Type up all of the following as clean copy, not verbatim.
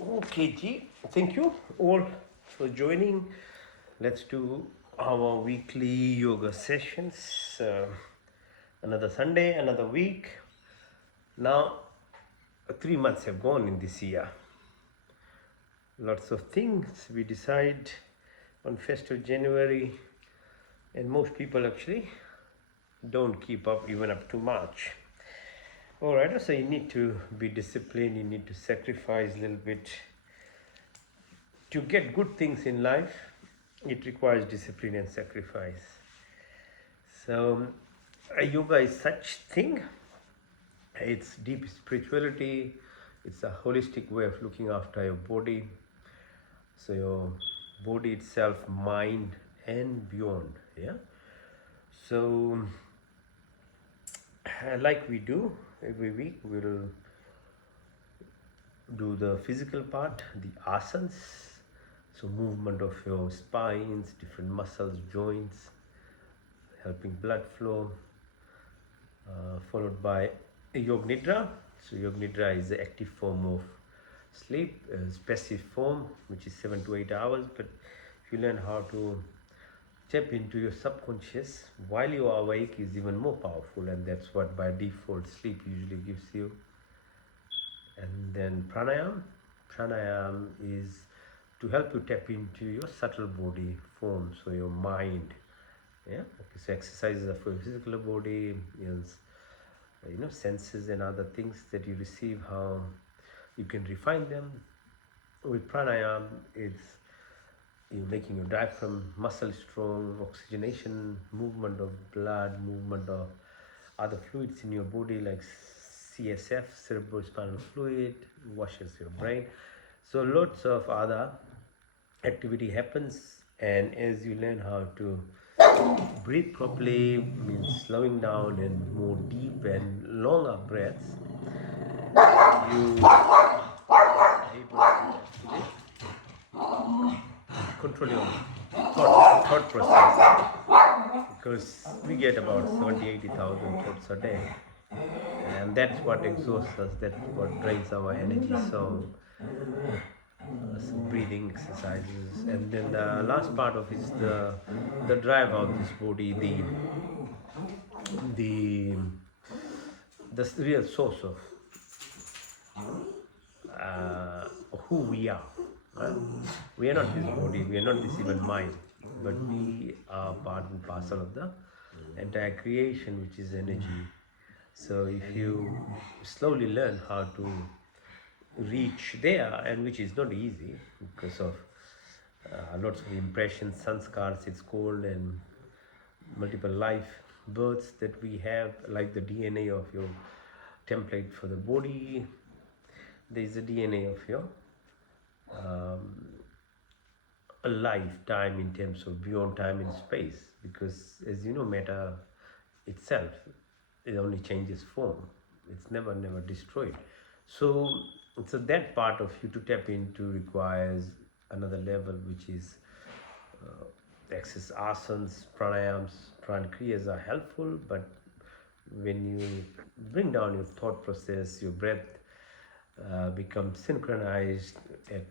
Okay, G. Thank you all for joining. Let's do our weekly yoga sessions. Another Sunday, another week. Now, 3 months have gone in this year. Lots of things we decide on 1st of January, and most people actually don't keep up even up to March. All right, so you need to be disciplined, you need to sacrifice a little bit to get good things in life. It requires discipline and sacrifice. So yoga is such thing. It's deep spirituality. It's a holistic way of looking after your body. So your body itself, mind, and beyond. Yeah. So like we do every week, we'll do the physical part, the asanas. So movement of your spines, different muscles, joints, helping blood flow, followed by Yog Nidra. So Yog Nidra is the active form of sleep, passive form, which is 7 to 8 hours. But if you learn how to tap into your subconscious while you are awake, is even more powerful, and that's what by default sleep usually gives you. And then pranayam is to help you tap into your subtle body form, so your mind. Yeah, okay, so exercises are for your physical body, senses and other things that you receive, how you can refine them. With pranayam, it's you making your diaphragm muscle strong, oxygenation, movement of blood, movement of other fluids in your body like CSF, cerebrospinal fluid, washes your brain. So lots of other activity happens, and as you learn how to breathe properly, means slowing down and more deep and longer breaths, you are able to actually control your thought process, because we get about 70,000-80,000 thoughts a day, and that's what exhausts us, that's what drains our energy. So some breathing exercises, and then the last part of is the drive of this body, the the real source of uh, who we are. Right? We are not this body, we are not this even mind, but we are part and parcel of the entire creation, which is energy. So if you slowly learn how to reach there, and which is not easy because of lots of impressions, sanskars, it's called, and multiple life births that we have, like the DNA of your template for the body. There is a DNA of your um, a lifetime in terms of beyond time and space, because as you know, matter itself, it only changes form, it's never destroyed. So that part of you to tap into requires another level, which is access asanas, pranayams, prankriyas are helpful, but when you bring down your thought process, your breath becomes synchronized at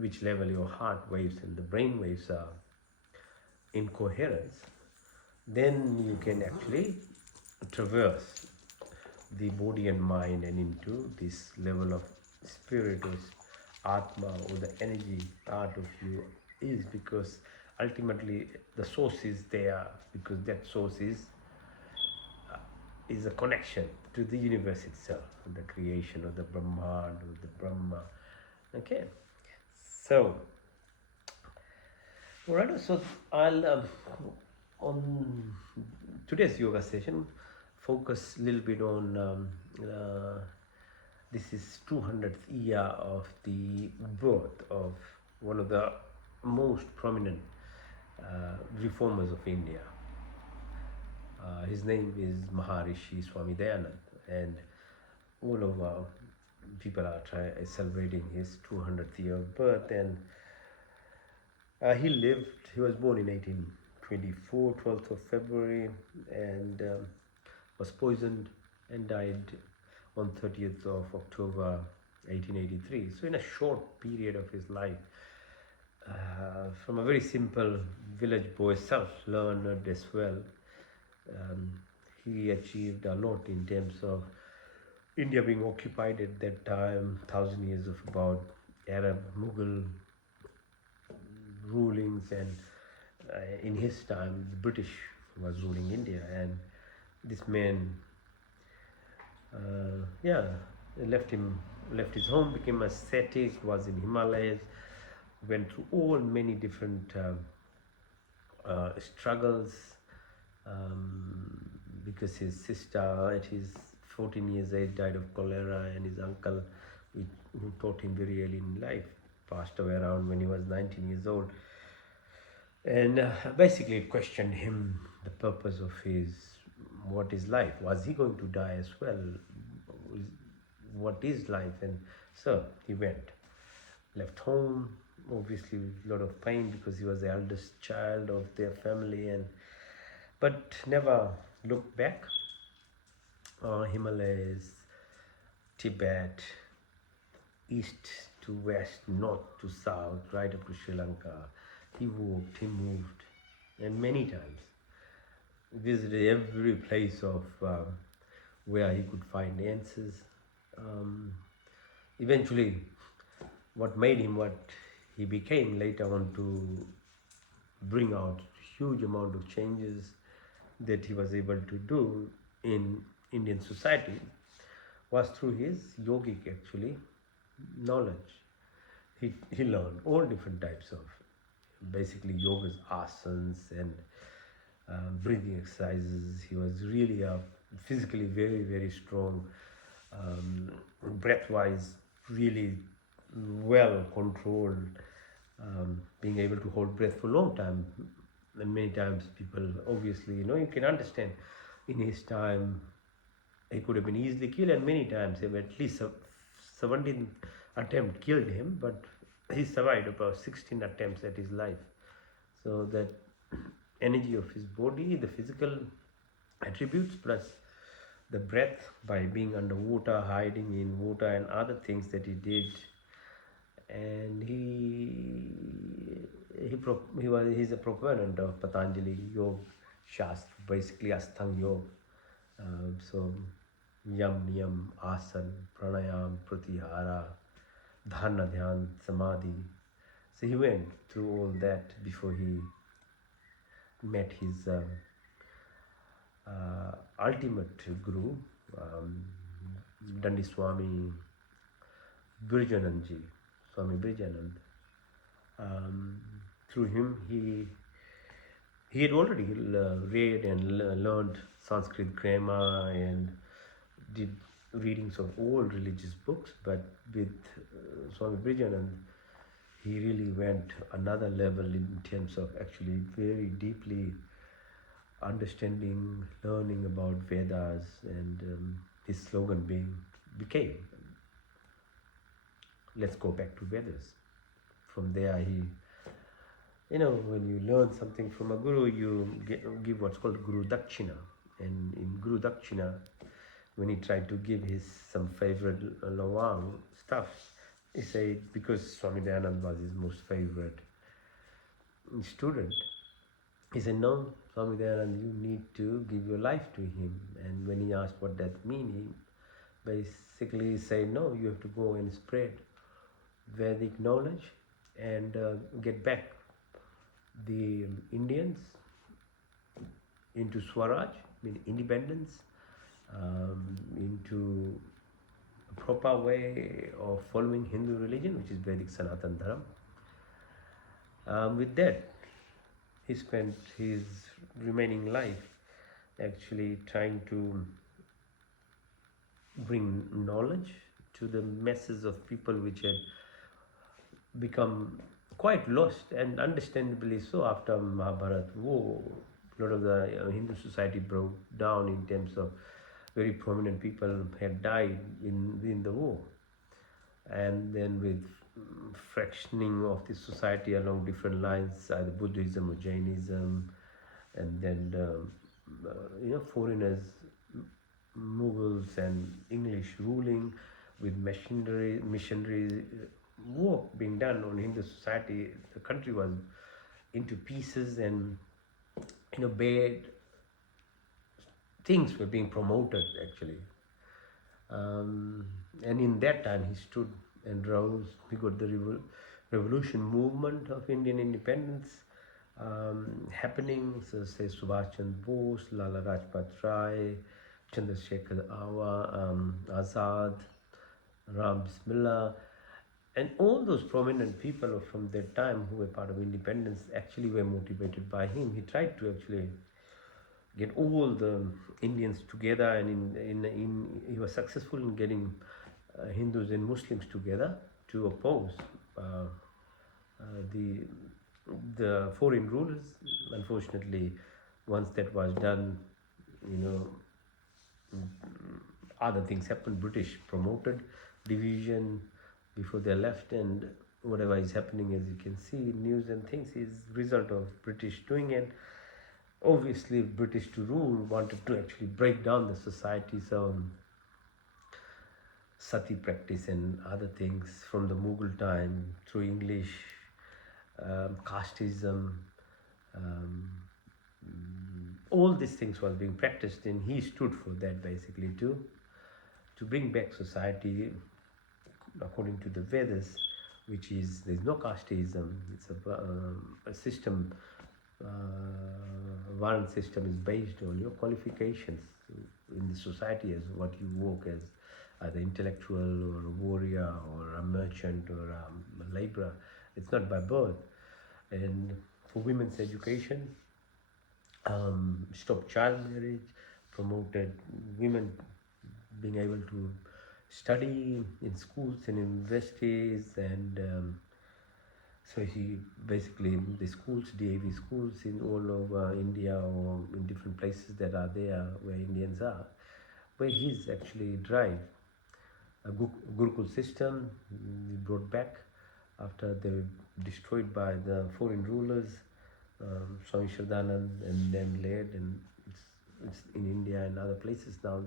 which level your heart waves and the brain waves are in coherence, then you can actually traverse the body and mind and into this level of spirit or atma, or the energy part of you is, because ultimately the source is there, because that source is a connection to the universe itself, the creation of the Brahman or the Brahma. Okay, so all right, so I'll on today's yoga session focus a little bit on this is 200th year of the birth of one of the most prominent reformers of India. His name is Maharishi Swami Dayanand, and all of our people are celebrating his 200th year of birth. And he was born in 1824, 12th of February, and was poisoned and died on 30th of October 1883. So in a short period of his life, from a very simple village boy, self-learned as well, um, he achieved a lot in terms of India being occupied at that time, 1,000 years of about Arab Mughal rulings, and in his time, the British was ruling India, and this man, yeah, left him, left his home, became ascetic, was in Himalayas, went through all many different struggles, um, because his sister at his 14 years age died of cholera, and his uncle, who taught him very early in life, passed away around when he was 19 years old. And basically it questioned him, the purpose of his, what is life, was he going to die as well, what is life? And so he went, left home, obviously with a lot of pain because he was the eldest child of their family, and but never looked back. Himalayas, Tibet, east to west, north to south, right up to Sri Lanka. He walked, he moved, and many times visited every place of where he could find answers. Um, Eventually, what made him what he became later on to bring out huge amount of changes that he was able to do in Indian society was through his yogic actually knowledge. He learned all different types of basically yoga's asanas and breathing exercises. He was really a physically very strong, breath wise, really well controlled, being able to hold breath for a long time. And many times people, obviously, you can understand in his time he could have been easily killed, and many times at least 17 attempt killed him, but he survived about 16 attempts at his life. So that energy of his body, the physical attributes, plus the breath by being underwater, hiding in water, and other things that he did. And he's a proponent of Patanjali Yoga Shastra, basically Ashtanga Yoga. So Yam, Niyam, Asan, Pranayam, Pratyahara, Dharana, Dhyan, Samadhi. So he went through all that before he met his ultimate guru, um, Dandi Swami Birjanandji, Swami Birjanand. Through him, he had already read and learned Sanskrit grammar and did readings of all religious books, but with Swami Brijanand, he really went another level in terms of actually very deeply understanding, learning about Vedas, and his slogan became, let's go back to Vedas. From there, when you learn something from a guru, you give what's called Guru Dakshina. And in Guru Dakshina, when he tried to give his some favorite Lawang stuff, he said, because Swami Dayanand was his most favorite student, he said, no, Swami Dayanand, you need to give your life to him. And when he asked what that means, he basically said, no, you have to go and spread Vedic knowledge and get back the Indians into Swaraj, independence, into a proper way of following Hindu religion, which is Vedic Sanatan Dharma. With that, he spent his remaining life actually trying to bring knowledge to the masses of people which had become quite lost, and understandably so. After Mahabharat war, a lot of the Hindu society broke down in terms of very prominent people had died in the war, and then with fractioning of the society along different lines, either Buddhism or Jainism, and then foreigners, Mughals and English ruling, with missionary work being done on Hindu society. The country was into pieces, and bad things were being promoted actually. And in that time, he stood and rose. We got the revolution movement of Indian independence happening. So, say Subhash Chandra Bose, Lala Rajpat Rai, Chandrasekhar Azad, Ram Bismillah, and all those prominent people from that time who were part of independence actually were motivated by him. He tried to actually get all the Indians together, and he was successful in getting Hindus and Muslims together to oppose the foreign rulers. Unfortunately, once that was done, you know, other things happened. British promoted division before they left, and whatever is happening, as you can see in news and things, is result of British doing it. Obviously, British to rule wanted to actually break down the society, so sati practice and other things from the Mughal time through English, casteism, um, all these things was being practiced, and he stood for that basically to bring back society according to the Vedas, which is there's no casteism. It's a system. One system is based on your qualifications in the society, as what you work as either intellectual or a warrior or a merchant or a laborer. It's not by birth. And for women's education, stopped child marriage, promoted women being able to study in schools and universities, and so he basically, the schools, DAV schools in all over India or in different places that are there where Indians are, where he's actually drive a Gurukul system brought back after they were destroyed by the foreign rulers, Swami Shraddhanand and then led, and it's in India and other places now.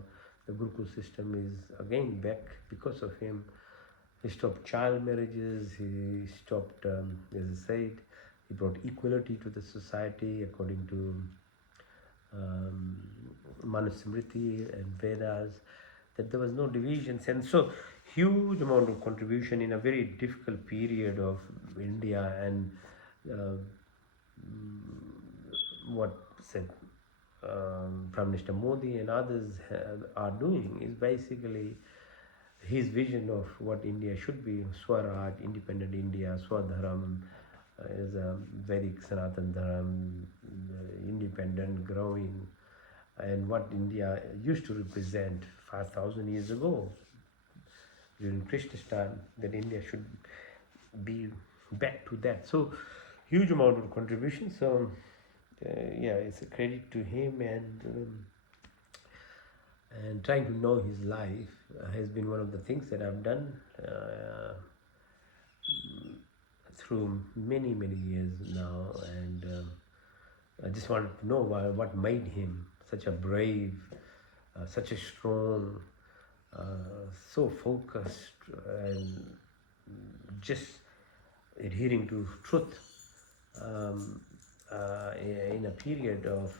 The Gurukul system is again back because of him. He stopped child marriages, he stopped, as I said, he brought equality to the society according to Manusmriti and Vedas, that there was no divisions, and so huge amount of contribution in a very difficult period of India. And what said Prime Minister Modi and others are doing is basically his vision of what India should be: Swaraj, independent India, Swadharam, is a Vedic Sanatan Dharam, independent, growing, and what India used to represent 5,000 years ago during Krishna's time, that India should be back to that. So huge amount of contribution. So yeah, it's a credit to him, and trying to know his life has been one of the things that I've done through many years now, and I just wanted to know what made him such a brave, such a strong, so focused, and just adhering to truth in a period of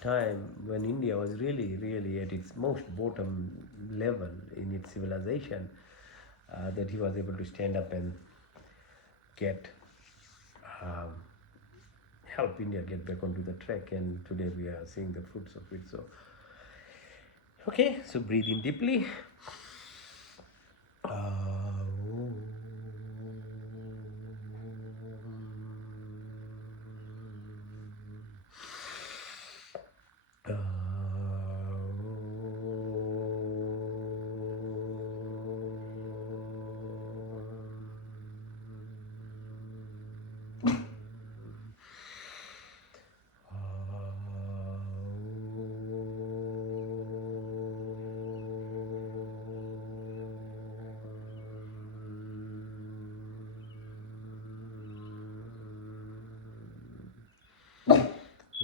time when India was really at its most bottom level in its civilization, that he was able to stand up and get help India get back onto the track, and today we are seeing the fruits of it. So okay, so breathe in deeply.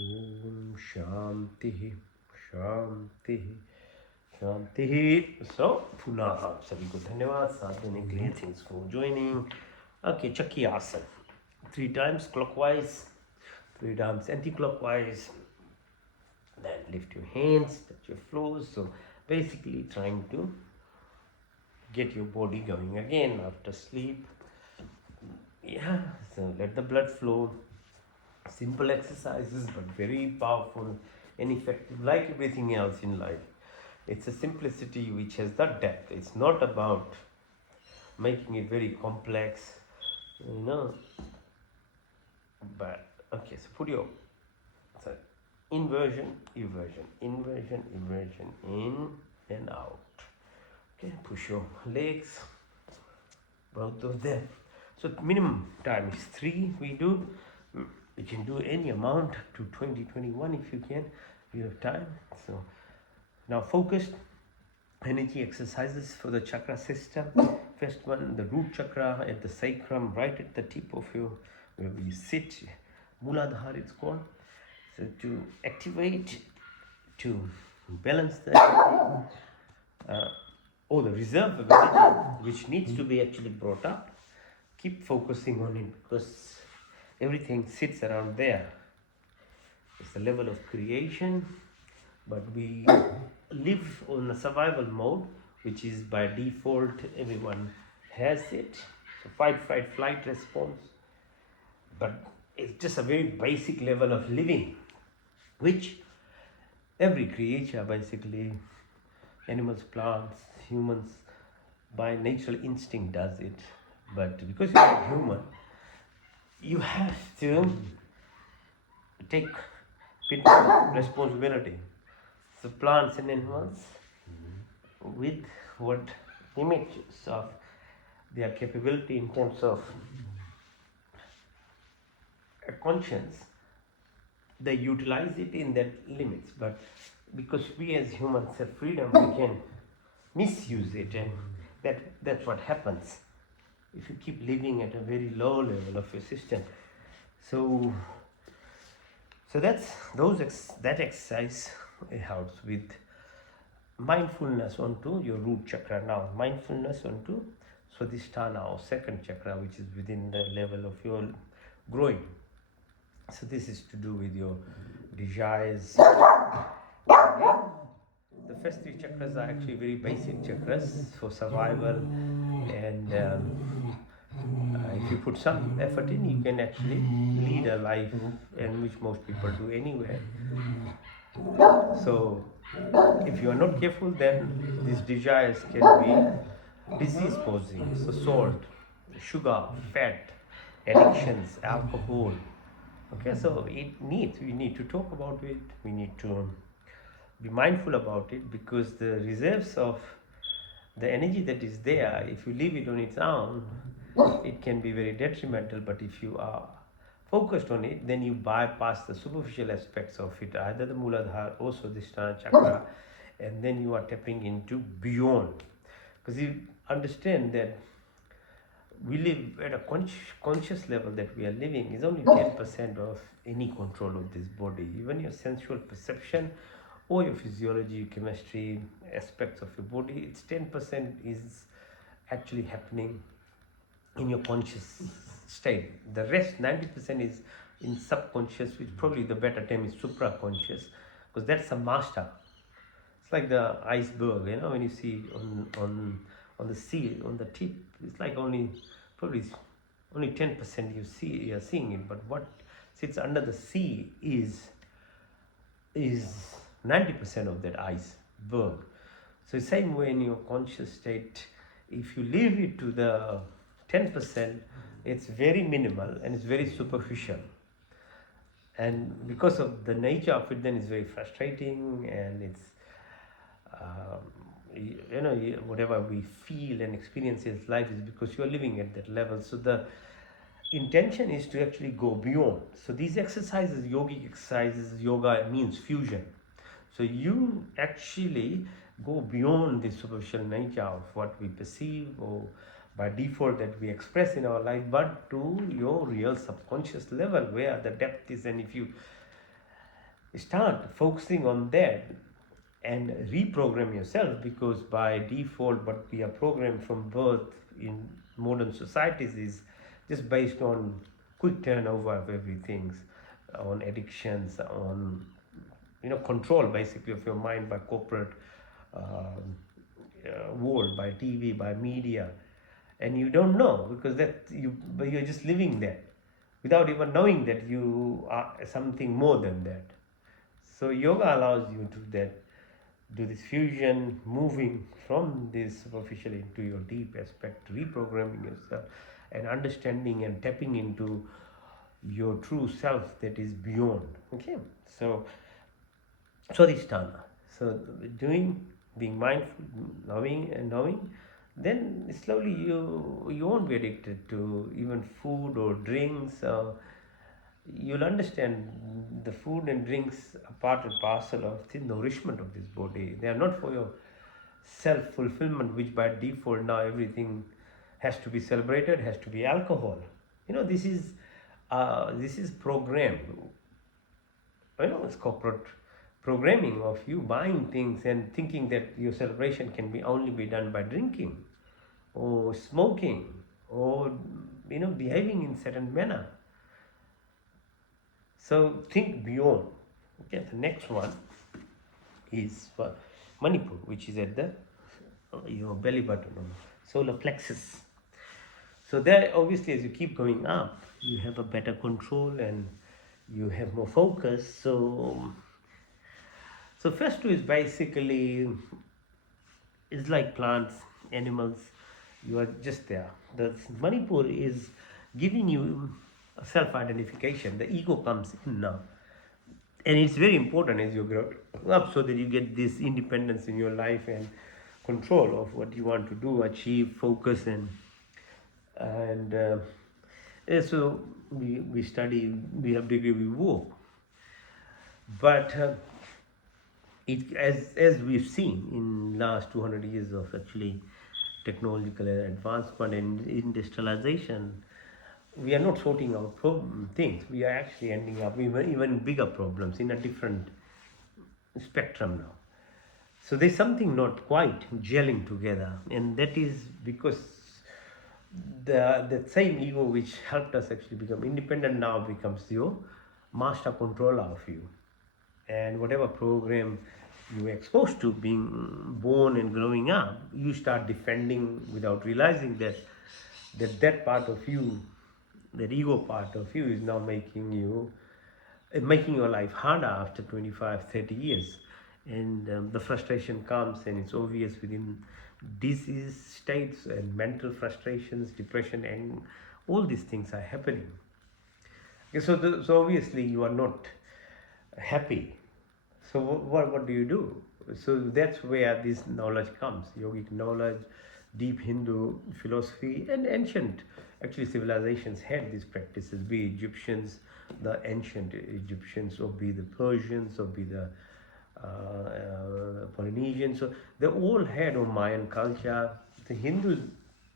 Om Shanti Shanti Shanti. So, पुनः सभी को धन्यवाद साथ देने के लिए. Thanks for joining. Okay, Chakrasana. 3 times clockwise, 3 times anti-clockwise. Then lift your hands, touch your floors. So basically trying to get your body going again after sleep. Yeah, so let the blood flow. Simple exercises, but very powerful and effective, like everything else in life. It's a simplicity which has that depth. It's not about making it very complex, you know. But okay, so put your so inversion, eversion, inversion, eversion, in and out. Okay, push your legs, both of them. So minimum time is 3. We do. You can do any amount to 20, 21 if you can. You have time. So now focused energy exercises for the chakra system. First one, the root chakra at the sacrum, right at the tip of your where you sit. Muladhara it's called. So to activate, to balance the the reserve of energy which needs to be actually brought up. Keep focusing on it because everything sits around there. It's the level of creation, but we live on a survival mode, which is by default, everyone has it. So fight, flight response. But it's just a very basic level of living, which every creature, basically, animals, plants, humans, by natural instinct does it. But because you're a human, you have to take bit of responsibility. So plants and animals, with what images of their capability in terms of a conscience, they utilize it in their limits. But because we as humans have freedom, we can misuse it, and that's what happens if you keep living at a very low level of your system. So that's that exercise helps with mindfulness onto your root chakra. Now mindfulness onto Swadhisthana, or second chakra, which is within the level of your groin. So this is to do with your desires. The first 3 chakras are actually very basic chakras for survival, and if you put some effort in, you can actually lead a life, and which most people do anyway. So if you are not careful, then these desires can be disease causing. So salt, sugar, fat, addictions, alcohol. Okay, so we need to talk about it. We need to be mindful about it, because the reserves of the energy that is there, if you leave it on its own, it can be very detrimental. But if you are focused on it, then you bypass the superficial aspects of it, either the Muladhara or Swadhisthana chakra, and then you are tapping into beyond. Because you understand that we live at a conscious level, that we are living is only 10% of any control of this body. Even your sensual perception or your physiology, chemistry, aspects of your body, it's 10% is actually happening in your conscious state. The rest, 90%, is in subconscious, which probably the better term is supraconscious, because that's a master. It's like the iceberg, when you see on the sea, on the tip, it's like probably only 10% you're seeing it, but what sits under the sea is 90% of that iceberg. So same way in your conscious state, if you leave it to the 10%, it's very minimal and it's very superficial. And because of the nature of it, then it's very frustrating, and it's whatever we feel and experience in life is because you're living at that level. So the intention is to actually go beyond. So these exercises, yogic exercises, yoga means fusion. So you actually go beyond the superficial nature of what we perceive or by default that we express in our life, but to your real subconscious level where the depth is. And if you start focusing on that and reprogram yourself, because by default what we are programmed from birth in modern societies is just based on quick turnover of everything, on addictions, on control basically of your mind by corporate world, by TV, by media, and you don't know, because but you're just living there without even knowing that you are something more than that. So yoga allows you to that do this fusion, moving from this superficial into your deep aspect, reprogramming yourself, and understanding and tapping into your true self that is beyond. Okay, so Swadhisthana. So doing, being mindful, knowing, then slowly you won't be addicted to even food or drinks. You'll understand the food and drinks are part and parcel of the nourishment of this body. They are not for your self fulfillment, which by default now everything has to be celebrated, has to be alcohol. This is programmed. It's corporate programming of you buying things and thinking that your celebration can be only be done by drinking or smoking or behaving in certain manner. So think beyond. Okay, the next one is for Manipur, which is at the your belly button or solar plexus. So there, obviously, as you keep going up, you have a better control and you have more focus. So first two is basically, it's like plants, animals. You are just there. The Manipur is giving you a self-identification. The ego comes in now, and it's very important as you grow up, so that you get this independence in your life and control of what you want to do, achieve, focus, and so we study, we have degree, we work, but it, as we've seen in last 200 years of actually technological advancement and industrialization, we are not sorting out things. We are actually ending up even bigger problems in a different spectrum now. So there's something not quite gelling together, and that is because the same ego which helped us actually become independent now becomes your master controller of you. And whatever program you were exposed to being born and growing up, you start defending without realizing that part of you, that ego part of you, is now making your life harder after 25-30 years. And the frustration comes, and it's obvious within disease states and mental frustrations, depression, and all these things are happening. Okay, so obviously you are not happy. So what do you do? So that's where this knowledge comes, yogic knowledge, deep Hindu philosophy, and ancient actually civilizations had these practices, be Egyptians, the ancient Egyptians, or be the Persians, or be the Polynesians. So they all had, or Mayan culture. The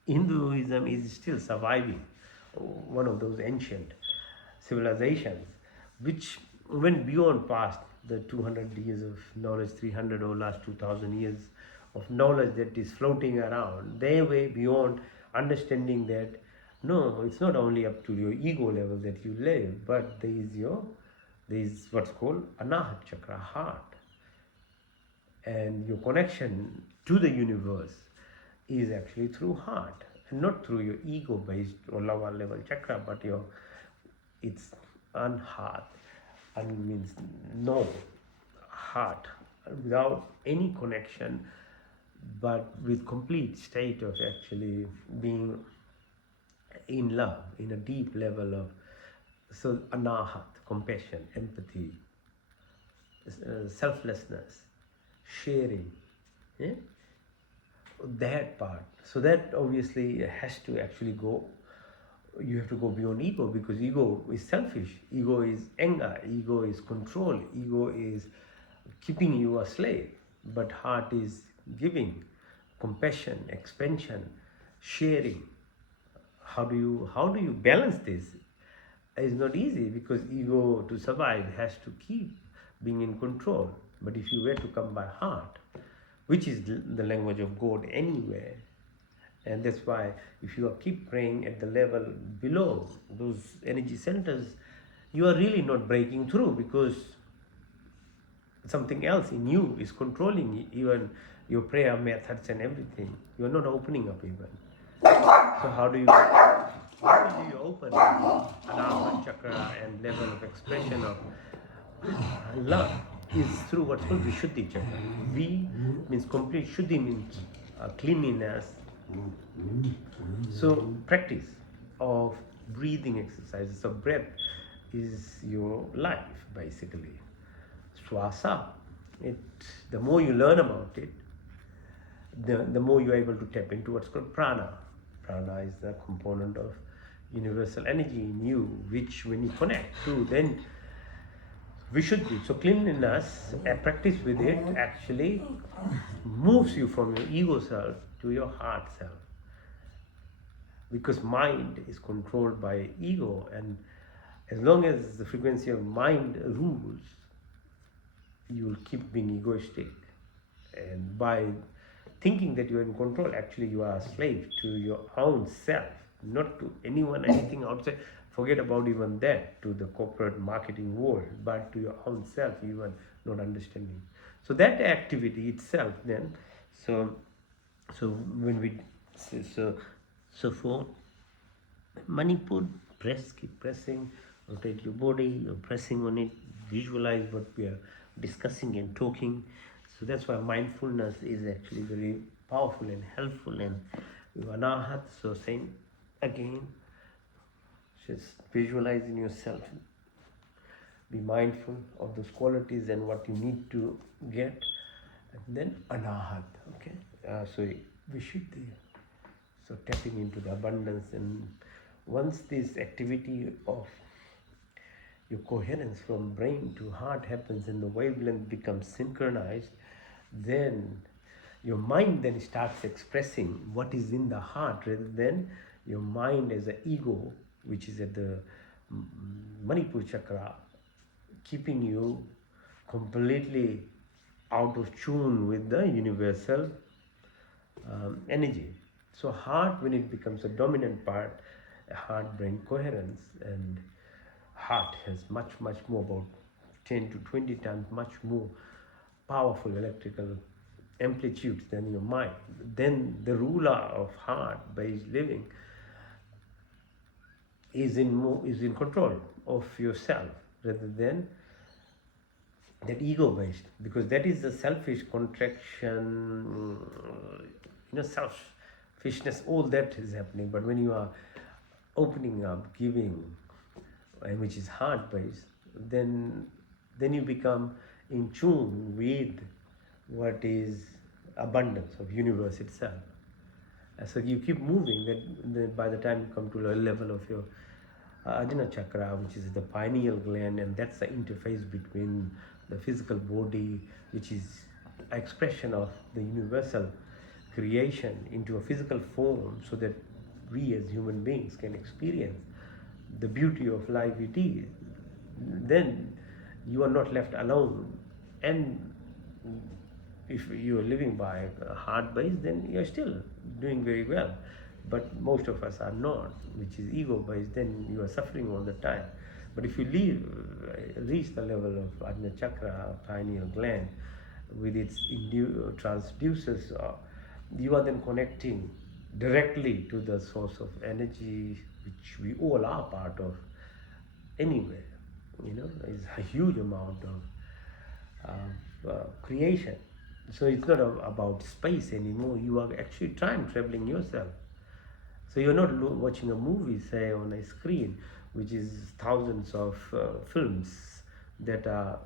Hinduism is still surviving, one of those ancient civilizations, which went beyond past the 200 years of knowledge, 300 or last 2000 years of knowledge that is floating around. They were beyond understanding that no, it's not only up to your ego level that you live, but there is what's called Anahat Chakra, heart. And your connection to the universe is actually through heart, and not through your ego based or lower level chakra, but it's unheart. And means no heart, without any connection, but with complete state of actually being in love, in a deep level of, so anahat, compassion, empathy, selflessness, sharing, yeah? That part. So that obviously has to actually go, you have to go beyond ego, because ego is selfish, ego is anger, ego is control, ego is keeping you a slave. But heart is giving, compassion, expansion, sharing. How do you balance this? It's not easy, because ego, to survive, has to keep being in control. But if you were to come by heart, which is the language of God anywhere, and that's why if you keep praying at the level below those energy centers, you are really not breaking through, because something else in you is controlling even your prayer methods and everything. You are not opening up even. So how do you open Anahata chakra and level of expression of love is through what's called Vishuddhi chakra. V means complete, Shuddhi means cleanliness. So practice of breathing exercises. So breath is your life basically. Swasa, the more you learn about it, the more you're able to tap into what's called prana. Prana is the component of universal energy in you, which when you connect to, then Vishuddhi. So cleanliness, a practice with it actually moves you from your ego self to your heart self. Because mind is controlled by ego, and as long as the frequency of mind rules, you will keep being egoistic. And by thinking that you are in control, actually you are a slave to your own self, not to anyone, anything outside. Forget about even that, to the corporate marketing world, but to your own self, you are not understanding. So that activity itself then, so when we, so for Manipur, press, keep pressing, rotate your body, you're pressing on it, visualize what we are discussing and talking. So that's why mindfulness is actually very powerful and helpful. And Anahat, so saying again, just visualizing yourself, be mindful of those qualities and what you need to get, and then Anahat, okay? So Vishuddhi, so tapping into the abundance. And once this activity of your coherence from brain to heart happens and the wavelength becomes synchronized, then your mind then starts expressing what is in the heart, rather than your mind as an ego, which is at the Manipur chakra, keeping you completely out of tune with the universal energy. So heart, when it becomes a dominant part, heart-brain coherence, and heart has much more, about 10 to 20 times much more powerful electrical amplitudes than your mind. Then the ruler of heart-based living is in control of yourself, rather than that ego-based, because that is the selfish contraction, selfishness, all that is happening. But when you are opening up, giving, and which is heart-based, then you become in tune with what is abundance of universe itself. So you keep moving, that by the time you come to a level of your Ajna chakra, which is the pineal gland, and that's the interface between the physical body, which is an expression of the universal creation, into a physical form, so that we as human beings can experience the beauty of life it is. Then you are not left alone. And if you are living by a heart base, then you are still doing very well. But most of us are not, which is ego based, then you are suffering all the time. But if you reach the level of Ajna chakra, pineal gland, with its transducers, you are then connecting directly to the source of energy, which we all are part of anyway. It's a huge amount of creation. So it's not about space anymore. You are actually time traveling yourself. So you're not watching a movie, say, on a screen, which is thousands of films that are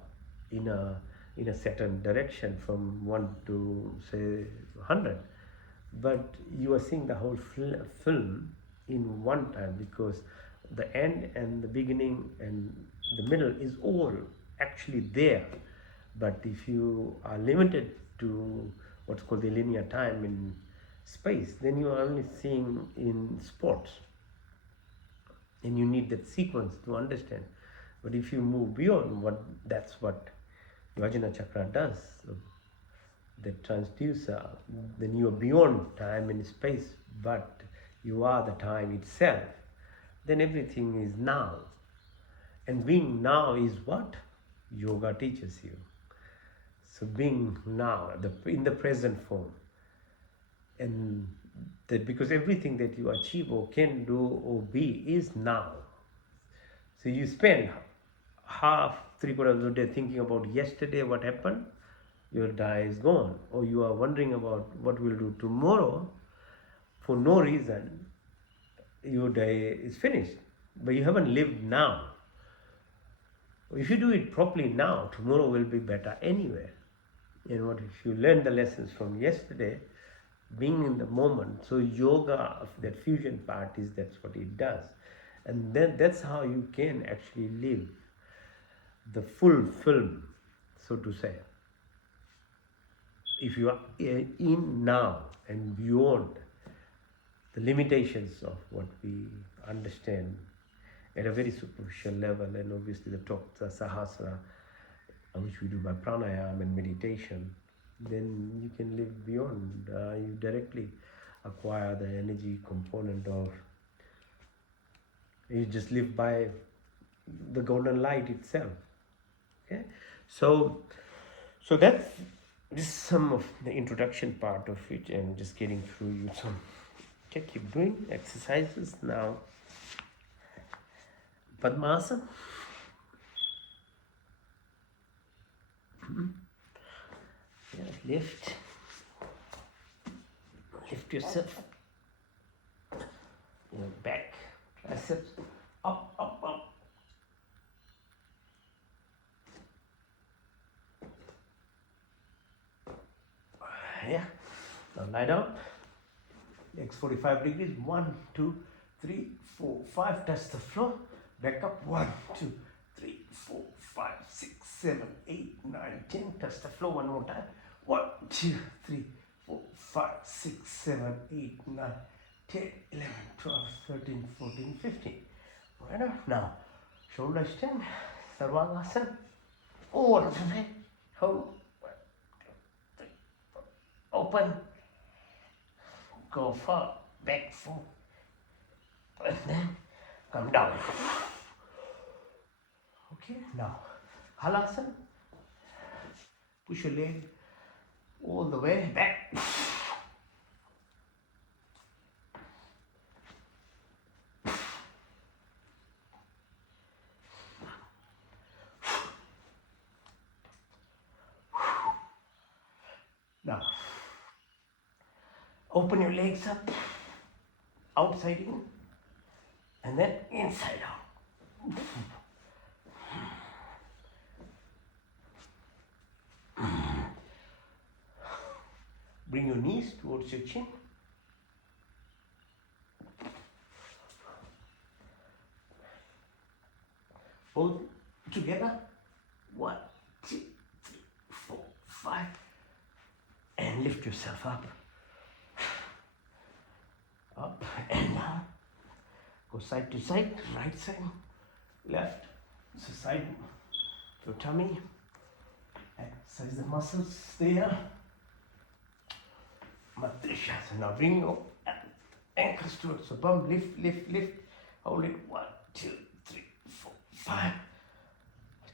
in a certain direction, from 1 to say 100. But you are seeing the whole film in one time, because the end and the beginning and the middle is all actually there. But if you are limited to what's called the linear time in space, then you are only seeing in spots, and you need that sequence to understand. But if you move beyond that's what Vajra Chakra does. So the transducer, then you are beyond time and space, but you are the time itself. Then everything is now. And being now is what yoga teaches you. So being now, in the present form. And that because everything that you achieve or can do or be is now. So you spend half, 3/4 of the day thinking about yesterday, what happened, your day is gone. Or you are wondering about what we'll do tomorrow for no reason, your day is finished. But you haven't lived now. If you do it properly now, tomorrow will be better anyway. And what if you learn the lessons from yesterday, being in the moment? So yoga, that fusion part is that's what it does. And then that's how you can actually live the full film, so to say. If you are in now and beyond the limitations of what we understand at a very superficial level, and obviously the talk, the Sahasrara, which we do by pranayama and meditation, then you can live beyond. You directly acquire the energy component of, you just live by the golden light itself. Okay, so that's this is some of the introduction part of it, and just getting through you some. Okay, keep doing exercises now. Padmasana. Yeah, lift yourself. Your back, triceps, up, up, up. Yeah. Now lie down. Legs 45 degrees. 1, 2, 3, 4, 5. Touch the floor. Back up. 1, 2, 3, 4, 5, 6, 7, 8, 9, 10. Touch the floor one more time. 1, 2, 3, 4, 5, 6, 7, 8, 9, 10, 11, 12, 13, 14, 15. Right enough. Now, shoulder extend. Sarvangasana. Over the head. Hold. 1, 2, 3, 4. Open. Go forward. Back, forward. And then come down. Okay, now halasana. Push your leg all the way back. Now open your legs up, outside in, and then inside out. Bring your knees towards your chin. Hold together. 1, 2, 3, 4, 5. And lift yourself up. Up and down. Go side to side, right side, left. So side your tummy. Exercise the muscles there. Matrishasana. Now bring your ankles towards the bum. Lift, lift, lift. Hold it. 1, 2, 3, 4, 5.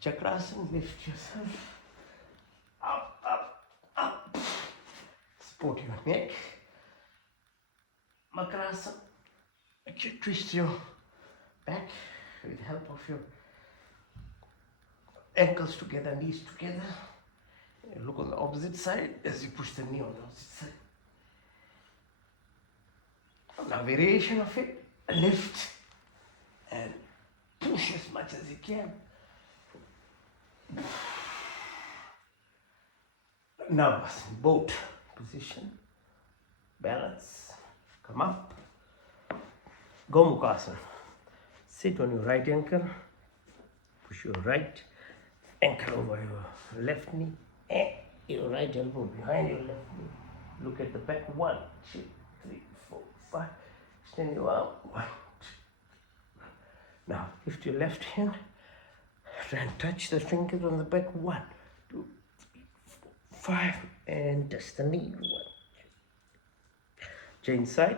Chakrasana. Lift yourself. Up, up, up. Support your neck. Makrasana. Twist your back with the help of your ankles together, knees together. Look on the opposite side as you push the knee on the opposite side. Now variation of it, lift and push as much as you can. Now boat position, balance, come up. Gomukhasana. Sit on your right ankle, push your right ankle over your left knee, and your right elbow behind your left knee. Look at the back. 1, 2, 3, 4, 5. Extend your arm. 1, 2. Now lift your left hand. Try and touch the fingers on the back. 1, 2, 5, and touch the knee. 1. Change side,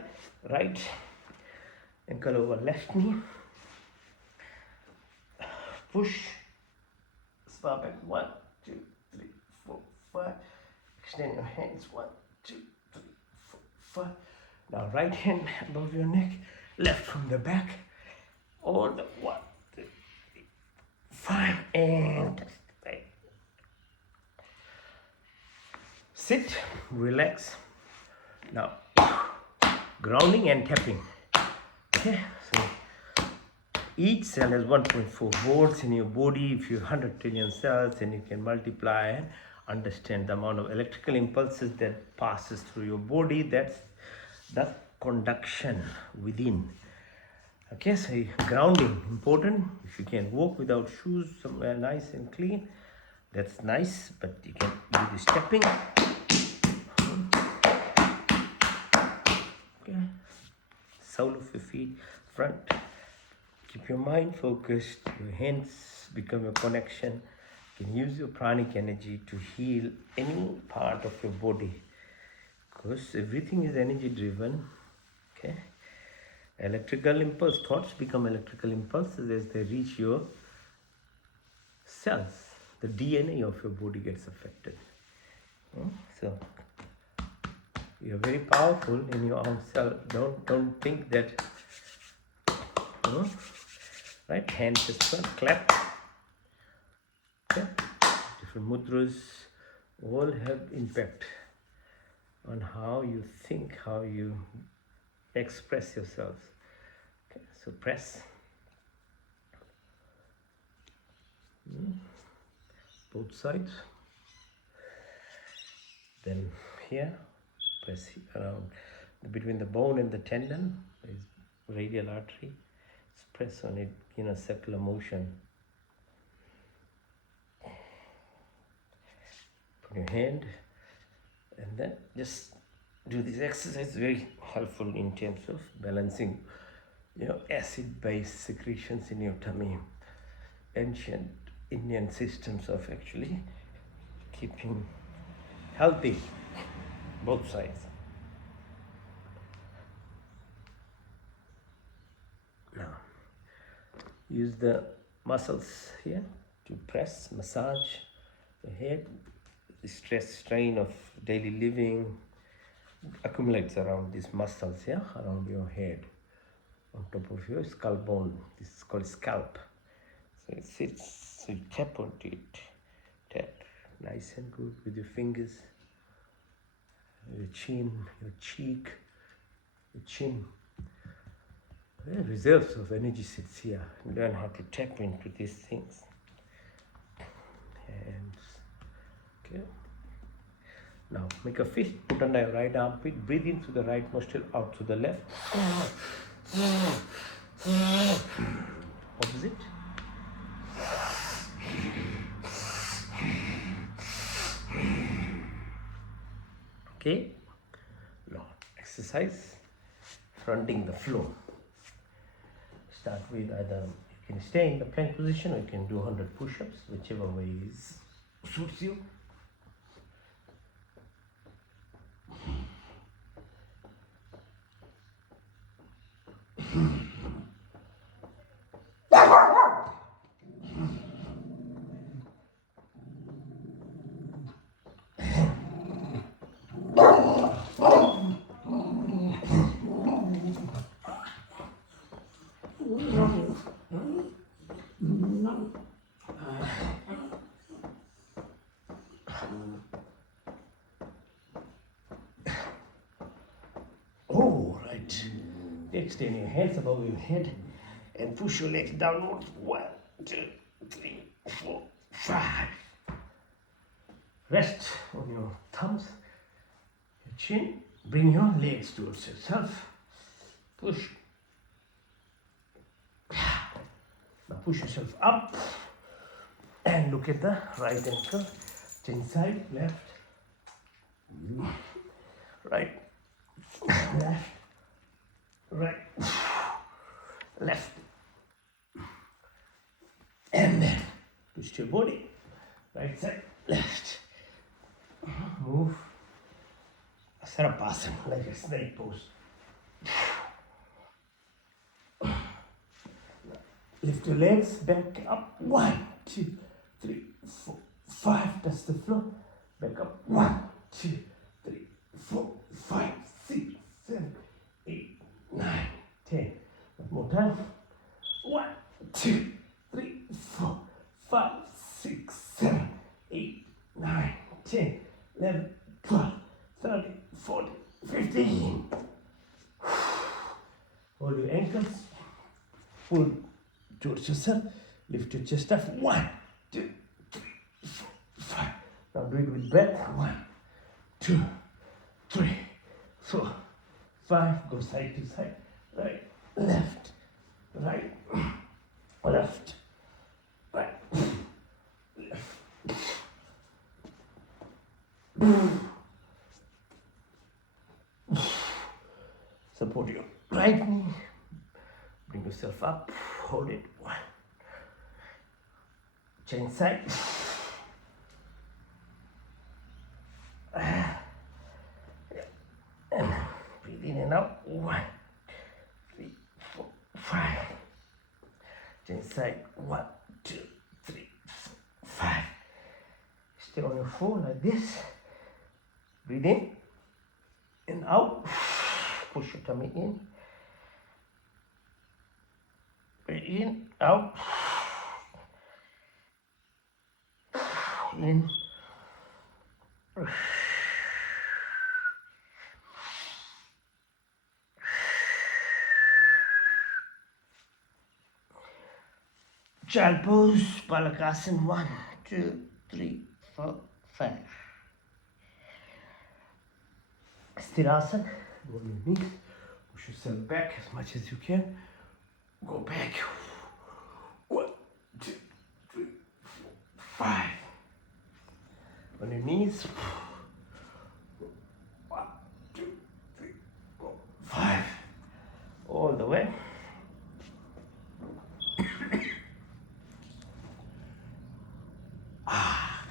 right ankle over left knee. Push, spar back. 1, 2, 3, 4, 5. Extend your hands. 1, 2, 3, 4, 5. Now right hand above your neck, left from the back. All the 1, 2, 3, 5, and touch the back. Sit, relax. Now grounding and tapping. Okay, so each cell has 1.4 volts in your body. If you have 100 trillion cells, then you can multiply and understand the amount of electrical impulses that passes through your body. That's the conduction within. Okay, so grounding important. If you can walk without shoes somewhere nice and clean, that's nice, but you can do the stepping. Okay, sole of your feet, front. Keep your mind focused, your hands become your connection. You can use your pranic energy to heal any part of your body, because everything is energy driven. Okay, electrical impulse, thoughts become electrical impulses as they reach your cells. The DNA of your body gets affected. So you're very powerful in your own cell. Don't think that. Right, hands as well, clap. Okay, different mudras all have impact on how you think, how you express yourselves. Okay, so press. Both sides. Then here, press around between the bone and the tendon. There is radial artery. Press on it in a circular motion. Put your hand and then just do this exercise. Very helpful in terms of balancing acid-base secretions in your tummy. Ancient Indian systems of actually keeping healthy both sides. Now use the muscles here to press, massage the head. The stress, strain of daily living accumulates around these muscles here, around your head, on top of your skull bone. This is called scalp. So it sits, so you tap onto it. Tap nice and good with your fingers, your chin, your cheek, your chin. Reserves of energy sits here. Learn how to tap into these things. Hands. Okay. Now make a fist. Put under your right armpit. Breathe in through the right nostril, out through the left. Opposite. Okay. Now exercise. Fronting the floor. Start with either you can stay in the plank position or you can do 100 push-ups, whichever way suits you. Oh, right. Extend your hands above your head and push your legs downwards. 1, 2, 3, 4, 5. Rest on your thumbs, your chin. Bring your legs towards yourself. Push. Now push yourself up and look at the right ankle. Chin side, left, right, left, right, left, and then twist your body. Right side, left, Move. Sarapasana, like a snake pose. Lift your legs back up. 1, 2, 3, 4, 5. Touch the floor. Back up. 1, 2, 3, 4, 5, 6, 7, 8, 9, 10. One more time. 1, 2, 3, 4, 5, 6, 7, 8, 9, 10, 11, 12, 13, 14, 15. Hold your ankles. Pull towards yourself. Lift your chest up. 1, 2, 3, 4, 5. Now do it with breath. 1, 2, 3, 4, 5. Go side to side. Right, left, right, left, right, left. Support your right knee. Bring yourself up. Hold it. 1. Change side. And breathe in and out. 1, 3, 4, 5. Change side. 1, 2, 3, 4, 5. Stay on your floor like this. Breathe in and out. Push your tummy in. Breathe in, out. In. Child pose, Balakasana. 1, 2, 3, 4, 5. Sthirasana. Go on your knees. Push yourself back as much as you can. Go back. 1, 2, 3, 4, 5. On your knees. 1, 2, 3, 4, 5. All the way.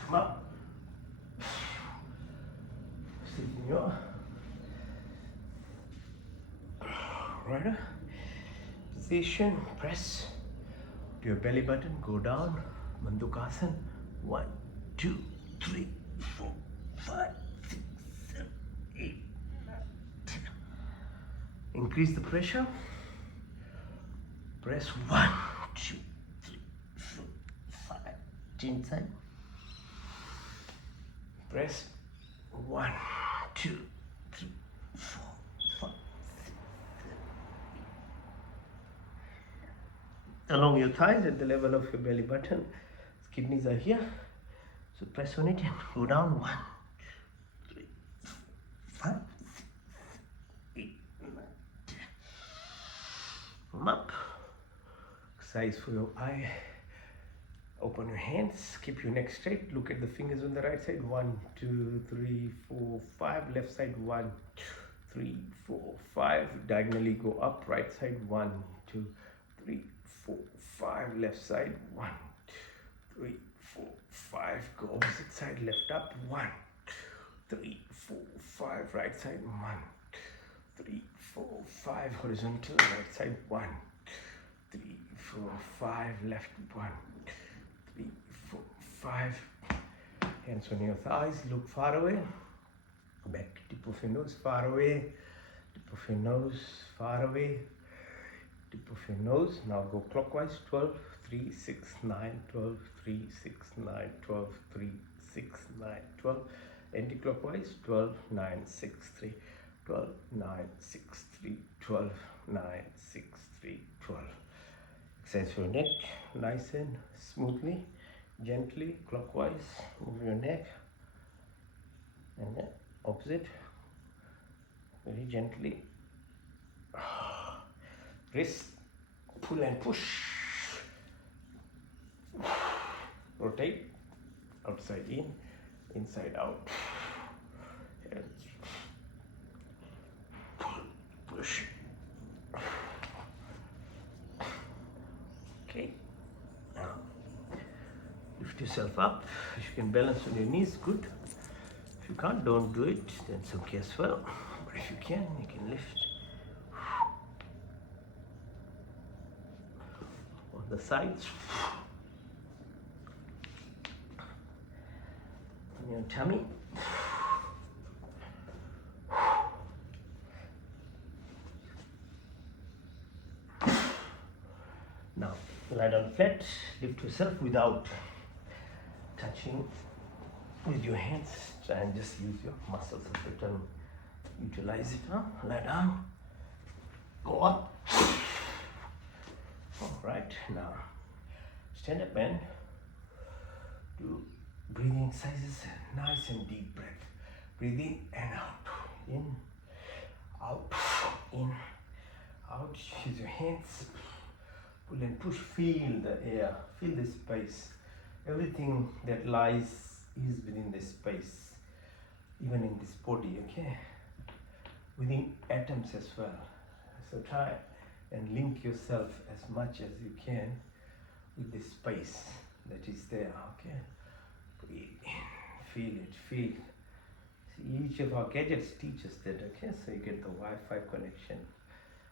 Come up. Sit in your right position. Press to your belly button. Go down. Mandukasana. 1, 2, 3, 4, 5, 6, 7, 8, 9, 10. Increase the pressure. Press 1, 2, 3, 4, 5. Chin side. Press 1, 2, 3, 4, 5, 6, 7. Along your thighs at the level of your belly button. Kidneys are here. So press on it and go down. 1, 2, 3, 4, 5, 6, 7, 8, 9, 10. Come up. Exercise for your eye. Open your hands. Keep your neck straight. Look at the fingers on the right side. 1, 2, 3, 4, 5. Left side. 1, 2, 3, 4, 5. Diagonally go up. Right side. 1, 2, 3, 4, 5. Left side. 1, 2, 3, 4, 5. Go opposite side. Left up. 1, 2, 3, 4, 5. Right side. 1, 2, 3, 4, 5. Horizontal. Right side. 1, 2, 3, 4, 5. Left. 1, 2, 3, 4, 5. Hands on your thighs. Look far away. Back. Tip of your nose. Far away. Tip of your nose. Far away. Tip of your nose. Now go clockwise. 12, 3, 6, 9, 12, 3, 6, 9, 12, 3, 6, 9, 12. Anti-clockwise. 12, 9, 6, 3, 12, 9, 6, 3, 12, 9, 6, 3, 12. Exercise your neck nice and smoothly, gently, clockwise. Move your neck and then opposite, very gently. Wrist, pull and push. Rotate, outside in, inside out. And pull, push. Okay. Now lift yourself up. If you can balance on your knees, good. If you can't, don't do it. That's okay as well. But if you can lift on the sides, on your tummy. Now lie down flat, lift yourself without touching with your hands. Try and just use your muscles a bit and utilize it. Lie down, go up. All right, now stand up and do breathing exercises. Nice and deep breath. Breathe in and out. In, out, in, out. Use your hands. Pull and push. Feel the air. Feel the space. Everything that lies is within the space, even in this body. Okay, within atoms as well. So try and link yourself as much as you can with the space that is there. Okay, breathe in, feel it, feel. See, each of our gadgets teach us that. Okay, so you get the Wi-Fi connection,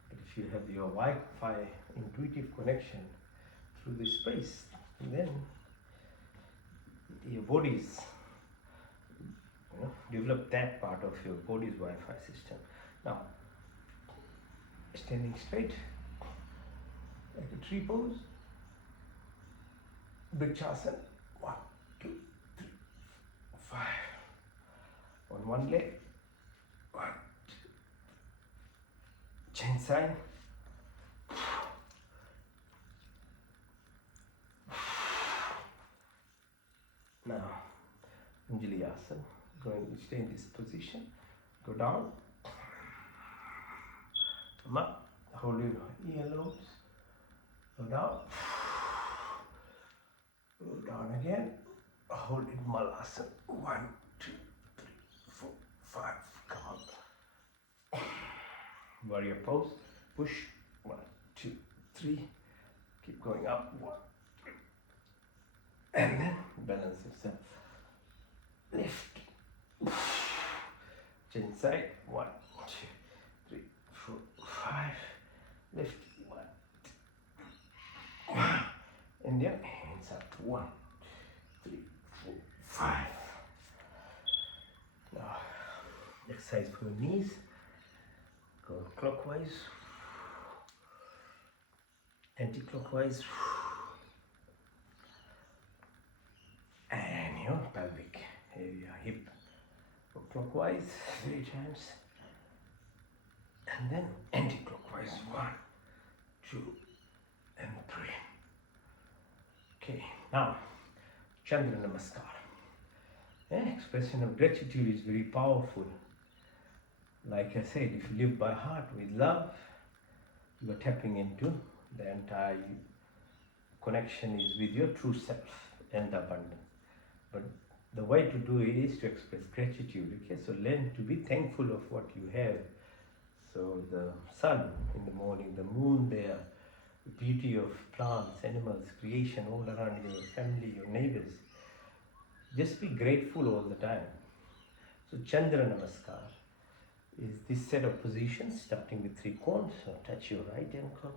but if you have your Wi-Fi intuitive connection through the space, then your body's, develop that part of your body's Wi-Fi system. Now, standing straight, like a tree pose, Vrikshasana. 1, 2, 3, 5. On one leg, 1, 2, chin sign. Now, Anjali Asana. Stay in this position. Go down. Come up. Hold your earlobes. Go down. Go down again. Hold it, Malasana. 1, 2, 3, 4, 5. Come up. Warrior pose. Push. 1, 2, 3. Keep going up. 1, 2. And then balance yourself. Lift. Chin side. 1, 2, 3, 4, 5. Lift. 1, 2. And then hands up. 1, 3, 4, 5. Now exercise for your knees. Go clockwise, anti-clockwise, and your pelvic area, hip. Go clockwise 3 times, and then anti-clockwise 1, 2, and 3. Okay, now Chandra Namaskar. Expression of gratitude is very powerful. Like I said, if you live by heart with love, you are tapping into the entire connection is with your true self and abundance. But the way to do it is to express gratitude. Okay, so learn to be thankful of what you have. So the sun in the morning, the moon there, the beauty of plants, animals, creation all around your family, your neighbors. Just be grateful all the time. So Chandra Namaskar is this set of positions starting with 3 cones. So touch your right ankle,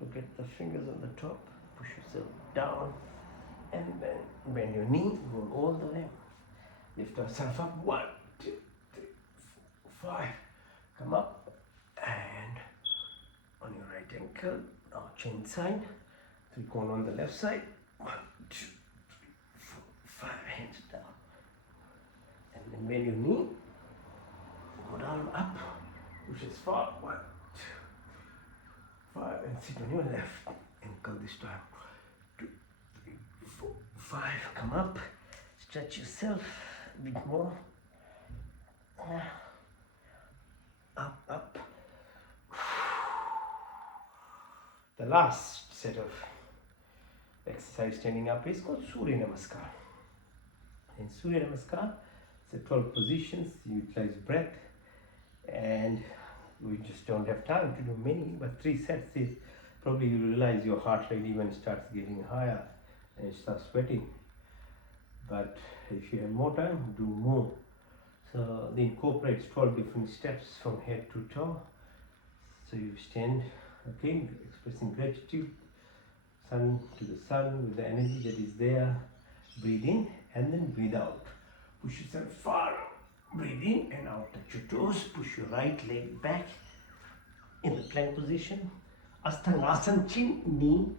look at the fingers on the top, push yourself down, and then bend your knee, go all the way. Lift yourself up. 1, 2, 3, 4, 5. Come up and on your right ankle, now chin side, 3 cone on the left side. 1, 2, 3, 4, 5. Hands down, and then bend your knee. Go down, up, push as far. 1, 2, 5, and sit on your left ankle this time. 2, 3, 4, 5. Come up, stretch yourself a bit more. Up, up. The last set of exercise standing up is called Surya Namaskar. In Surya Namaskar, it's a 12 positions. You utilize breath, and we just don't have time to do many, but 3 sets is probably you realize your heart rate even starts getting higher and you start sweating. But if you have more time, do more. So they incorporates 12 different steps from head to toe. So you stand again, expressing gratitude, sun to the sun with the energy that is there. Breathe in and then breathe out. Push yourself far. Breathe in and out. Touch your toes. Push your right leg back in the plank position. Asthangasana, chin, knee,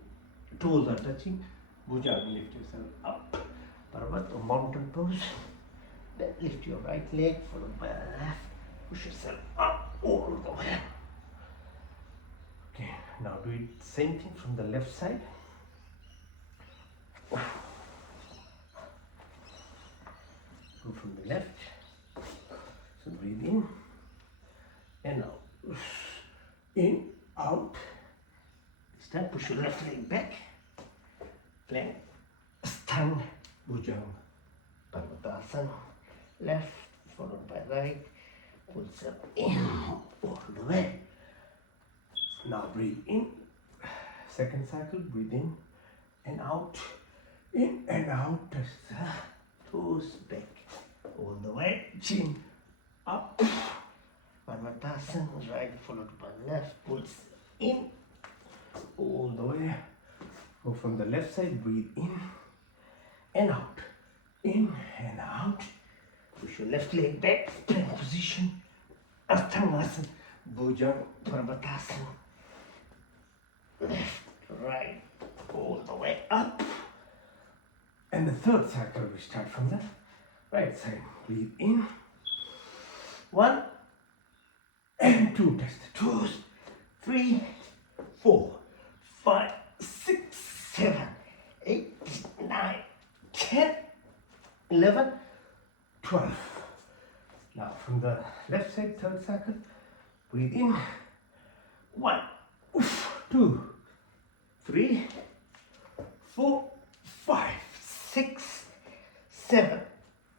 toes are touching. Bhujanga, lift yourself up. Parvat or mountain pose. Then lift your right leg, followed by the left. Push yourself up all the way. Okay, now do it same thing from the left side. Go from the left. So breathe in and out. In, out. This time push your left leg back. Plank, stand, bhujanga, parvatasana. Left followed by right. Pull yourself in all the way. Now breathe in. Second cycle, breathe in and out. In and out. Touch the toes back all the way. Chin up. Parvatasana, right followed by left. Pulls in all the way. Go from the left side, breathe in and out. In and out. Push your left leg back, plank position. Asthangasana, Bhujanga, Parvatasana. Left, right, all the way up. And the third cycle, we start from the right side. Breathe in. 1 and 2. Touch the toes. 3, 4, 5, 6, 7, 8, 9, 10, 11, 12. Now from the left side, third cycle, breathe in. 1, 2, 3, 4, 5, 6, 7,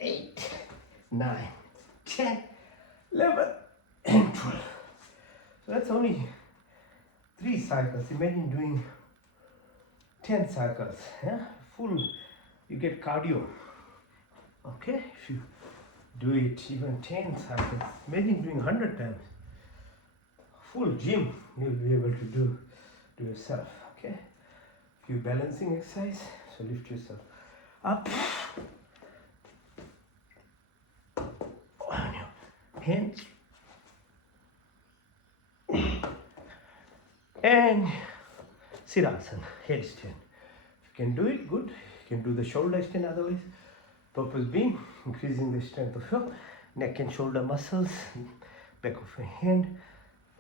8, 9, 10, 11, and 12. So that's only 3 cycles. Imagine doing 10 cycles. Yeah? Full, you get cardio. Okay? If you do it even 10 cycles, imagine doing 100 times. Full gym you'll be able to do yourself. Okay? Few balancing exercise. So lift yourself up on your hands and Sirasana, headstand. If you can do it, good. You can do the shoulder stand otherwise. Purpose being increasing the strength of your neck and shoulder muscles, back of your hand,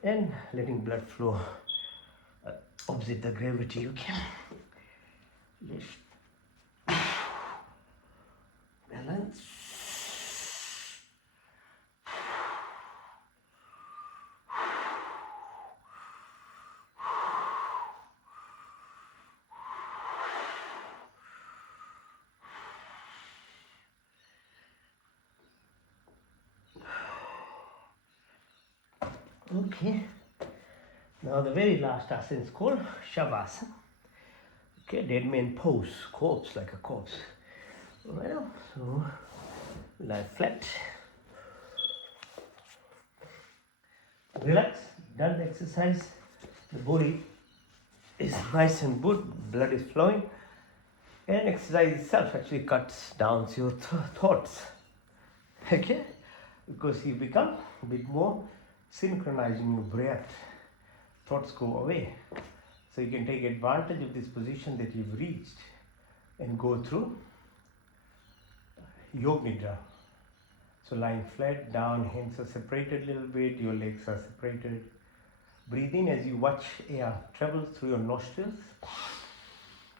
and letting blood flow opposite the gravity. You can lift, balance, okay. Now the very last asana is called Shavasana. Okay, dead man pose, corpse, like a corpse. Well, so lie flat. Relax, done the exercise. The body is nice and good, blood is flowing. And exercise itself actually cuts down your thoughts. Okay? Because you become a bit more synchronized in your breath. Thoughts go away. So you can take advantage of this position that you've reached and go through Yoga Nidra. So lying flat, down, hands are separated a little bit, your legs are separated. Breathe in as you watch air travel through your nostrils,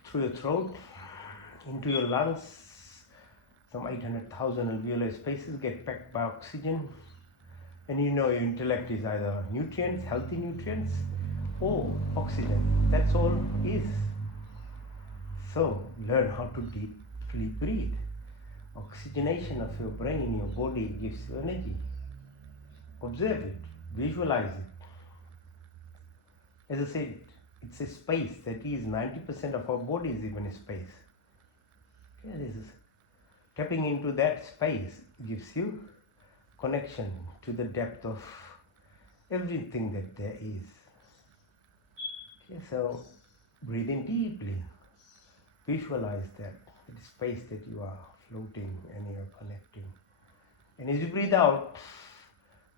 through your throat, into your lungs. Some 800,000 alveolar spaces get packed by oxygen. And you know your intellect is either nutrients, healthy nutrients, or oxygen. That's all is. So learn how to deeply breathe. Oxygenation of your brain in your body gives you energy. Observe it, visualize it. As I said, it's a space that is 90% of our body is even a space. Okay, this is tapping into that space gives you connection to the depth of everything that there is. Okay, so breathe in deeply. Visualize that space that you are floating and you are connecting. And as you breathe out,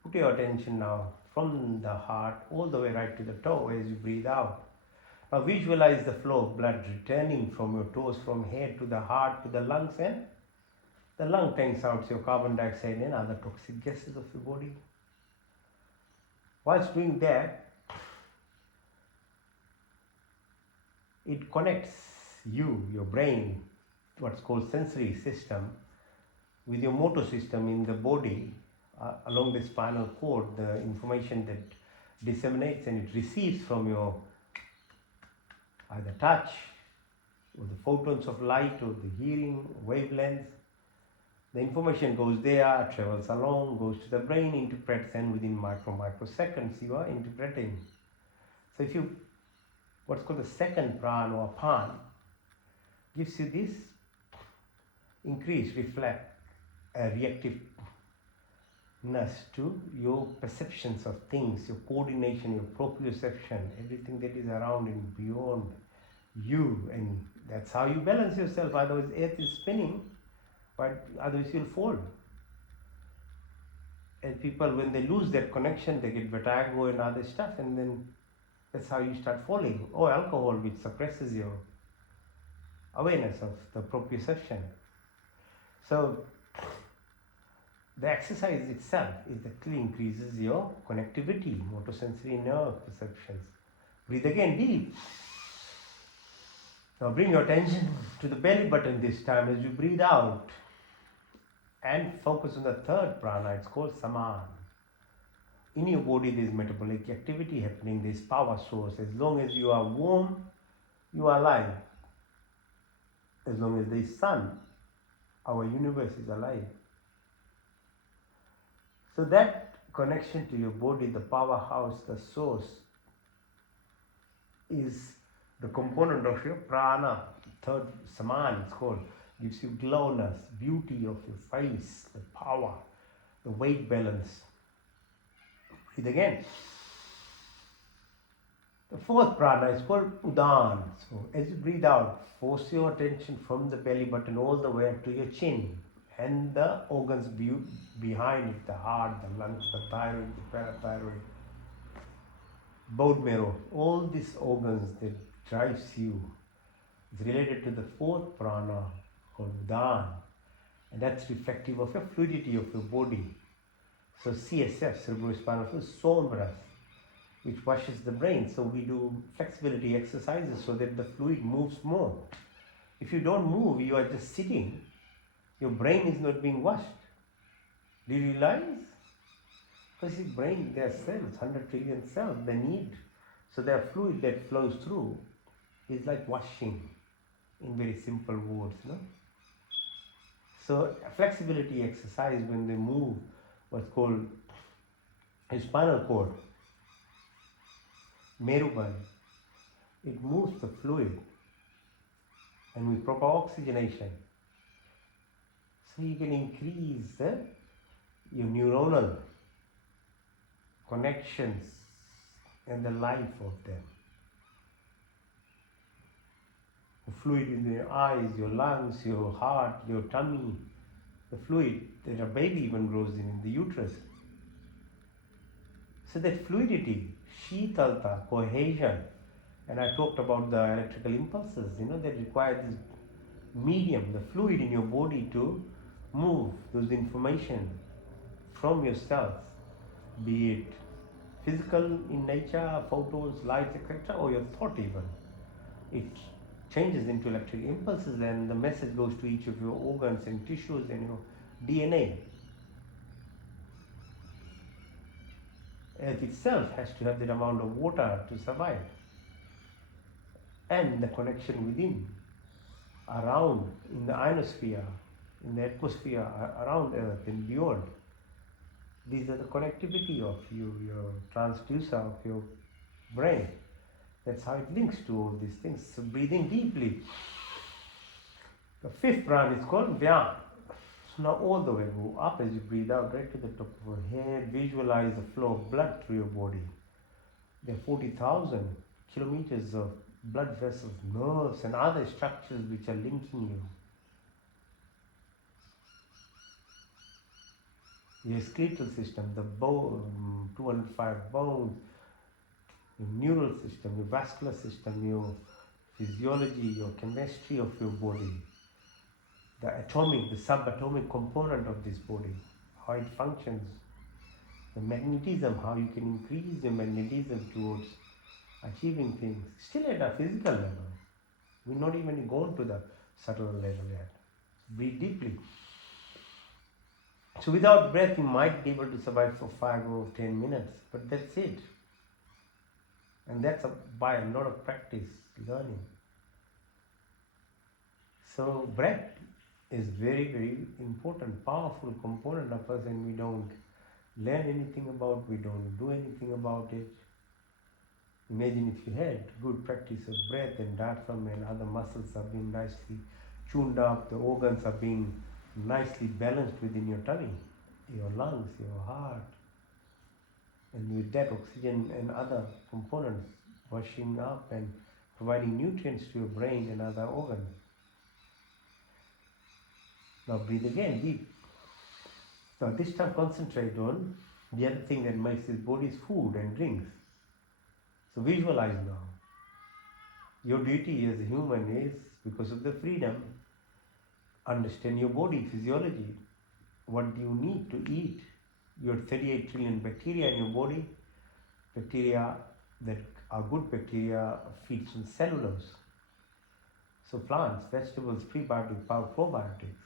put your attention now from the heart all the way right to the toe as you breathe out. Now visualize the flow of blood returning from your toes, from head to the heart to the lungs, and the lung tanks out your carbon dioxide and other toxic gases of your body. Whilst doing that, it connects you, your brain, what's called sensory system, with your motor system in the body, along the spinal cord, the information that disseminates and it receives from your either touch or the photons of light or the hearing wavelengths. The information goes there, travels along, goes to the brain, interprets, and within microseconds you are interpreting. So if you, what's called the second prana or pan, gives you this increased reactiveness to your perceptions of things, your coordination, your proprioception, everything that is around and beyond you. And that's how you balance yourself. Otherwise, earth is spinning, but otherwise you'll fall. And people, when they lose that connection, they get vertigo and other stuff, and then that's how you start falling. Or alcohol, which suppresses your awareness of the proprioception. So the exercise itself is that clearly increases your connectivity, motosensory nerve perceptions. Breathe again deep. Now bring your attention to the belly button this time as you breathe out. And focus on the third prana, it's called saman. In your body there is metabolic activity happening, there is power source. As long as you are warm, you are alive. As long as there is sun, our universe is alive. So that connection to your body, the powerhouse, the source, is the component of your prana. Third, saman, it's called, gives you glowness, beauty of your face, the power, the weight balance. Breathe again. The fourth prana is called udan. So as you breathe out, force your attention from the belly button all the way up to your chin, and the organs behind it, the heart, the lungs, the thyroid, the parathyroid, bone marrow, all these organs that drives you is related to the fourth prana called udan, and that's reflective of your fluidity of your body. So CSF, cerebrospinal fluid, sombras, which washes the brain. So we do flexibility exercises so that the fluid moves more. If you don't move, you are just sitting, your brain is not being washed. Do you realize? Because the brain, there are cells, 100 trillion cells, they need. So their fluid that flows through is like washing, in very simple words. No? So flexibility exercise, when they move what's called a spinal cord, Meruband, it moves the fluid, and with proper oxygenation, so you can increase your neuronal connections and the life of them. The fluid in your eyes, your lungs, your heart, your tummy, the fluid that a baby even grows in the uterus. So that fluidity, Shitalta, cohesion, and I talked about the electrical impulses, that require this medium, the fluid in your body to move those information from your cells, be it physical in nature, photons, lights, etc., or your thought even. It changes into electric impulses and the message goes to each of your organs and tissues and your DNA. Earth itself has to have that amount of water to survive. And the connection within, around, in the ionosphere, in the atmosphere around Earth and beyond. These are the connectivity of you, your transducer of your brain. That's how it links to all these things. So breathing deeply. The fifth prana is called Vyam. Now all the way go up as you breathe out right to the top of your head. Visualize the flow of blood through your body. There are 40,000 kilometers of blood vessels, nerves and other structures which are linking you. Your skeletal system, the bone, 205 bones, your neural system, your vascular system, your physiology, your chemistry of your body, the atomic, the subatomic component of this body, how it functions, the magnetism, how you can increase your magnetism towards achieving things, still at a physical level. We're not even gone to the subtle level yet. Breathe deeply. So without breath, you might be able to survive for 5 or 10 minutes, but that's it. And that's by a lot of practice, learning. So breath is very, very important, powerful component of us, and we don't learn anything about, we don't do anything about it. Imagine if you had good practice of breath and diaphragm and other muscles are being nicely tuned up, the organs are being nicely balanced within your tummy, your lungs, your heart, and with that oxygen and other components washing up and providing nutrients to your brain and other organs. Now breathe again, deep. Now this time concentrate on the other thing that makes this body is food and drinks. So visualize now. Your duty as a human is, because of the freedom, understand your body physiology. What do you need to eat? Your 38 trillion bacteria in your body, bacteria that are good bacteria feeds on cellulose. So plants, vegetables, prebiotics, probiotics.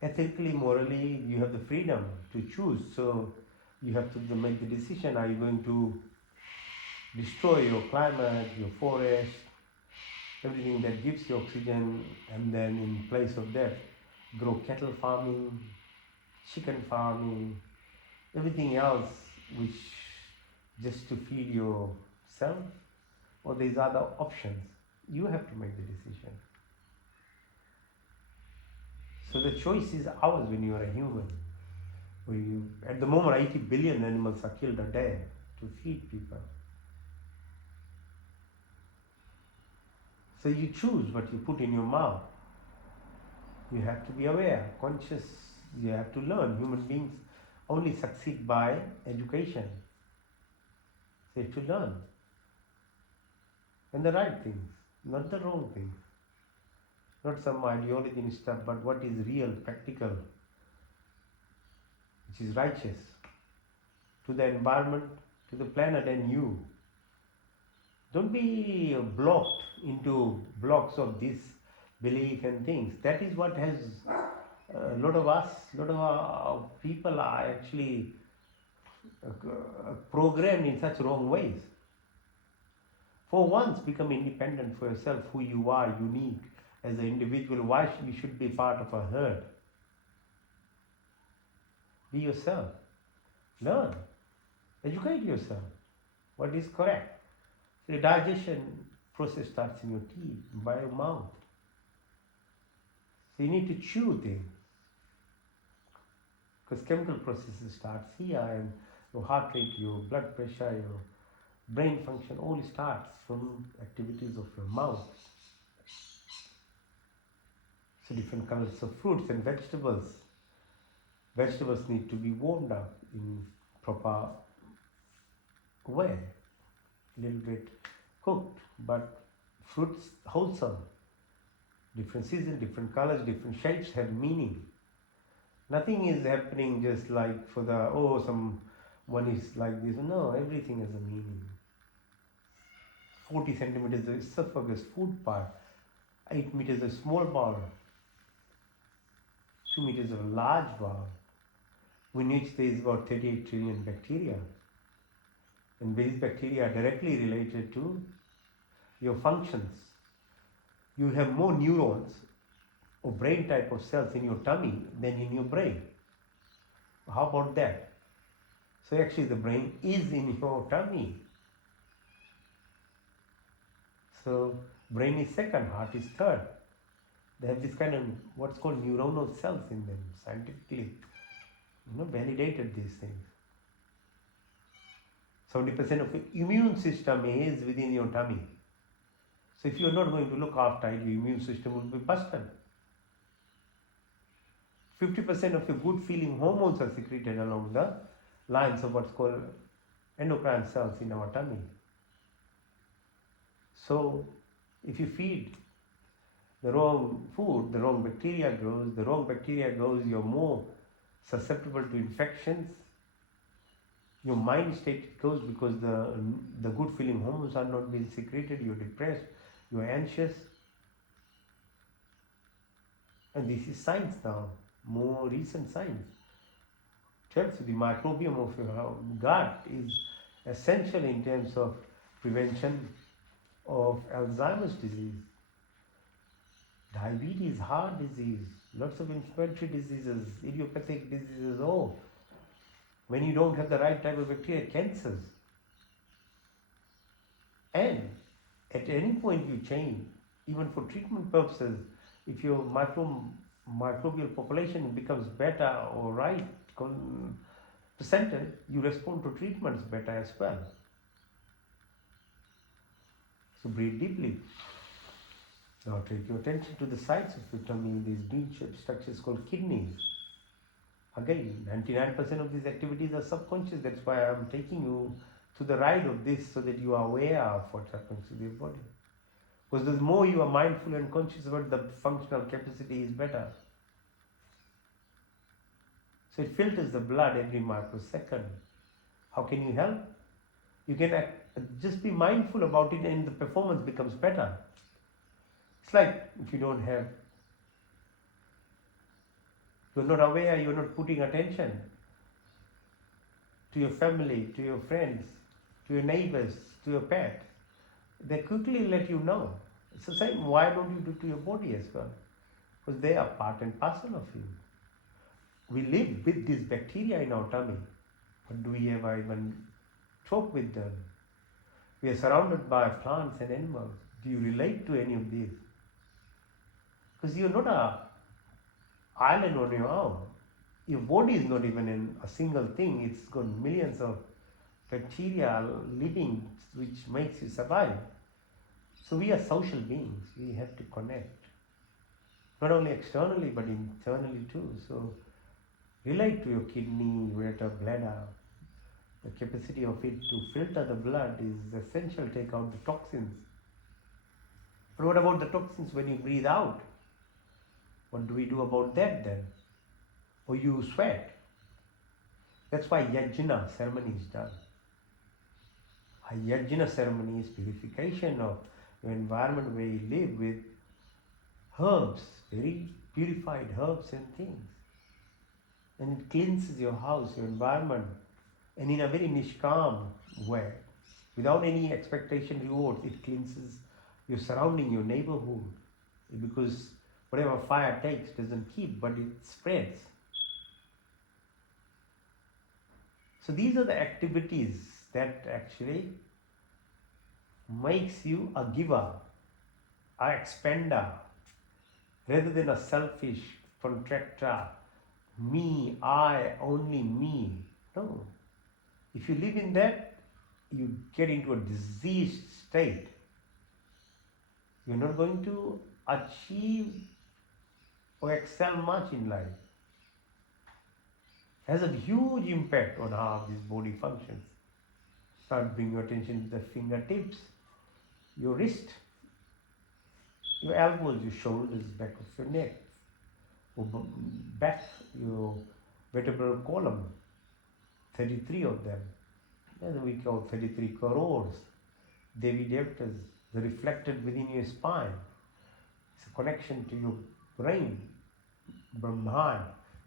Ethically, morally, you have the freedom to choose. So you have to make the decision, are you going to destroy your climate, your forest, everything that gives you oxygen, and then in place of that, grow cattle farming, chicken farming, everything else which just to feed yourself, or these other options. You have to make the decision. So the choice is ours when you are a human. At the moment, 80 billion animals are killed a day to feed people. So you choose what you put in your mouth. You have to be aware, conscious, you have to learn. Human beings only succeed by education. So you have to learn. And the right things, not the wrong things. Not some ideology and stuff, but what is real, practical, which is righteous to the environment, to the planet and you. Don't be blocked into blocks of this belief and things. That is what has a lot of us, a lot of our people are actually programmed in such wrong ways. For once, become independent for yourself, who you are, unique as an individual. Why you should be part of a herd? Be yourself. Learn. Educate yourself. What is correct? The digestion process starts in your teeth, by your mouth. So you need to chew things. Because chemical processes starts here, and your heart rate, your blood pressure, your brain function all starts from activities of your mouth. So different colors of fruits and vegetables. Vegetables need to be warmed up in proper way. A little bit cooked, but fruits wholesome. Different seasons, different colors, different shapes have meaning. Nothing is happening just like for the, someone is like this. No, everything has a meaning. 40 centimeters of esophagus, food part, 8 meters of small bowel, 2 meters of large bowel, in which there is about 38 trillion bacteria. And these bacteria are directly related to your functions. You have more neurons or brain type of cells in your tummy than in your brain. How about that? So actually the brain is in your tummy. So brain is second, heart is third. They have this kind of what's called neuronal cells in them, scientifically, validated these things. 70% of your immune system is within your tummy. So if you're not going to look after it, your immune system will be busted. 50% of your good feeling hormones are secreted along the lines of what's called endocrine cells in our tummy. So if you feed the wrong food, the wrong bacteria grows, you're more susceptible to infections. Your mind state goes because the good feeling hormones are not being secreted, you're depressed, you're anxious. And this is science now, more recent science. Tells you the microbiome of your gut is essential in terms of prevention of Alzheimer's disease, diabetes, heart disease, lots of inflammatory diseases, idiopathic diseases, when you don't have the right type of bacteria, cancers. And at any point you change, even for treatment purposes, if your microbial population becomes better or right percentage, you respond to treatments better as well. So breathe deeply. Now take your attention to the sides of your tummy, these bean-shaped structures called kidneys. Again, 99% of these activities are subconscious. That's why I'm taking you to the ride of this so that you are aware of what happens to your body. Because the more you are mindful and conscious about the functional capacity is better. So it filters the blood every microsecond. How can you help? You can just be mindful about it and the performance becomes better. It's like if you don't have, you're not aware, you're not putting attention to your family, to your friends, to your neighbors, to your pet. They quickly let you know. It's the same, why don't you do to your body as well? Because they are part and parcel of you. We live with these bacteria in our tummy, but do we ever even talk with them? We are surrounded by plants and animals. Do you relate to any of these? Because you're not an island on your own. Your body is not even in a single thing. It's got millions of bacteria living which makes you survive. So we are social beings. We have to connect. Not only externally but internally too. So relate to your kidney, ureter, bladder. The capacity of it to filter the blood is essential, take out the toxins. But what about the toxins when you breathe out? What do we do about that then? Or you sweat. That's why yajna ceremony is done. A yajna ceremony is purification of your environment where you live with herbs, very purified herbs and things. And it cleanses your house, your environment, and in a very nishkam way, without any expectation reward, it cleanses your surrounding, your neighborhood, because whatever fire takes doesn't keep, but it spreads. So these are the activities that actually makes you a giver, a expander, rather than a selfish contractor, me, I, only me. No. If you live in that, you get into a diseased state. You're not going to achieve or excel much in life. It has a huge impact on how this body functions. Start bringing your attention to the fingertips, your wrist, your elbows, your shoulders, back of your neck, back, your vertebral column, 33 of them. And we call 33 crores, Devi Devtas, the reflected within your spine. It's a connection to your brain, Brahman,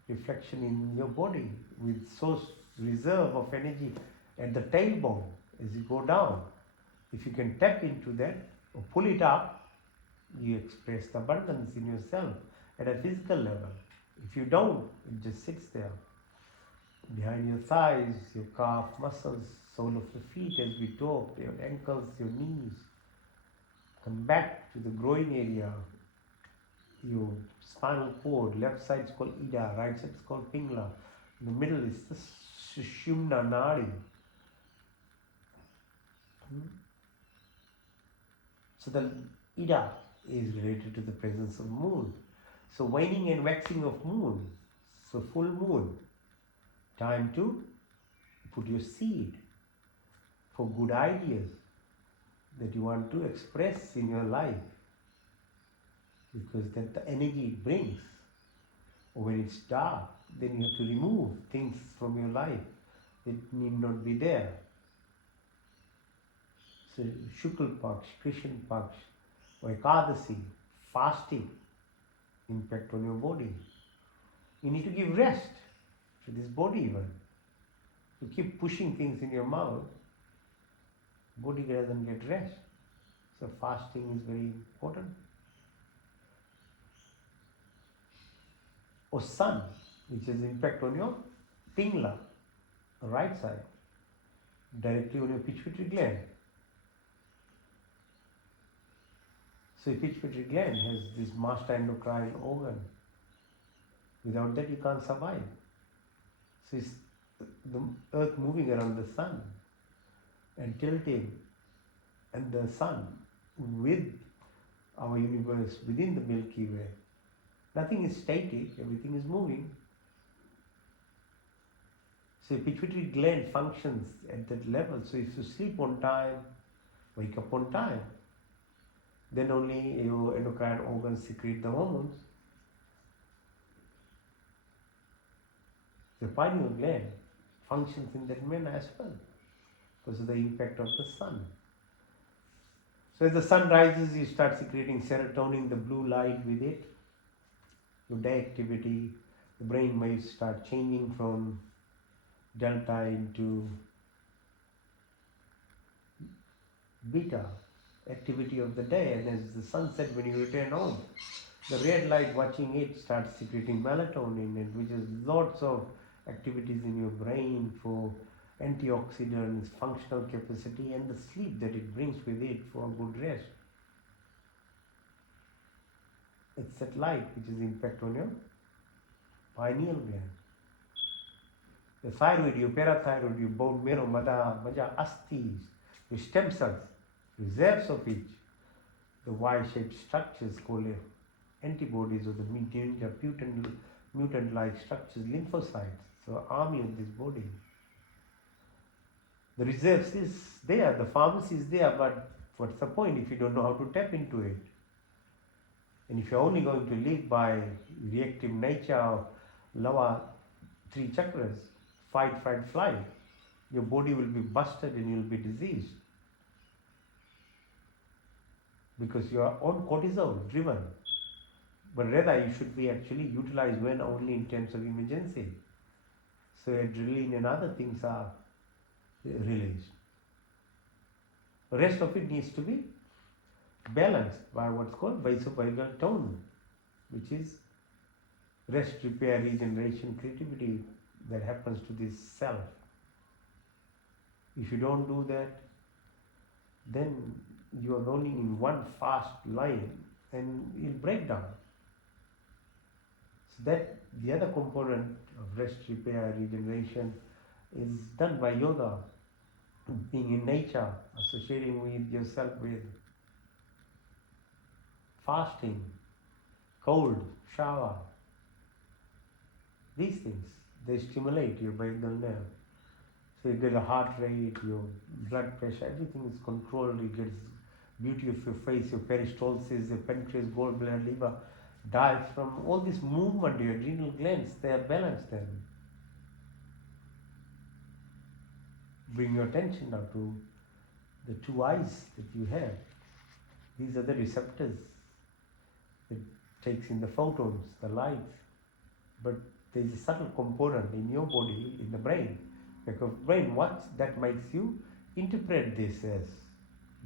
reflection in your body with source reserve of energy at the tailbone as you go down. If you can tap into that or pull it up, you express the abundance in yourself at a physical level. If you don't, it just sits there. Behind your thighs, your calf muscles, sole of your feet as we talk, your ankles, your knees. Come back to the groin area, your spinal cord. Left side is called Ida, right side is called Pingala. In the middle is the Sushumna Nadi. So the Ida is related to the presence of moon. So waning and waxing of moon. So full moon. Time to put your seed for good ideas that you want to express in your life. Because that the energy it brings. Or when it's dark, then you have to remove things from your life that need not be there. So Shukla Paksh, Krishna Paksh, or Ekadasi, fasting, impact on your body. You need to give rest to this body even. You keep pushing things in your mouth, body doesn't get rest. So fasting is very important. Or sun, which has impact on your Pingala, right side, directly on your pituitary gland. So your pituitary gland has this master endocrine organ. Without that you can't survive. So it's the earth moving around the sun and tilting, and the sun with our universe within the Milky Way. Nothing is static, everything is moving. So your pituitary gland functions at that level. So if you sleep on time, wake up on time, then only your endocrine organs secrete the hormones. The pineal gland functions in that manner as well because of the impact of the sun. So as the sun rises, you start secreting serotonin, the blue light with it. Your day activity, the brain waves start changing from delta into beta activity of the day, and as the sunset, when you return home, the red light watching it starts secreting melatonin, and which is lots of activities in your brain for antioxidants, functional capacity, and the sleep that it brings with it for a good rest. It's that light which is impact on your pineal gland. The thyroid, your parathyroid, your bone marrow, maja, asthis, your stem cells, reserves of each, the Y-shaped structures called antibodies or the mutant-like structures, lymphocytes, so army of this body. The reserves is there, the pharmacy is there, but what's the point if you don't know how to tap into it? And if you're only going to live by reactive nature of lower 3 chakras, fight, flight, your body will be busted and you'll be diseased. Because you are on cortisol driven. But rather you should be actually utilized when only in terms of emergency. So adrenaline and other things are released. The rest of it needs to be balanced by what's called vasovagal tone, which is rest, repair, regeneration, creativity that happens to this self. If you don't do that, then you are rolling in one fast line and you'll break down. So that the other component of rest, repair, regeneration is done by yoga, being in nature, associating with yourself with fasting, cold shower. These things, they stimulate your vagal nerve. So you get a heart rate, your blood pressure, everything is controlled. You get beauty of your face, your peristalsis, your pancreas, gallbladder, liver, diaphragm, all this movement, your adrenal glands, they are balanced then. Bring your attention now to the 2 eyes that you have. These are the receptors that takes in the photons, the light. But there is a subtle component in your body, in the brain. Because brain, what that makes you interpret this as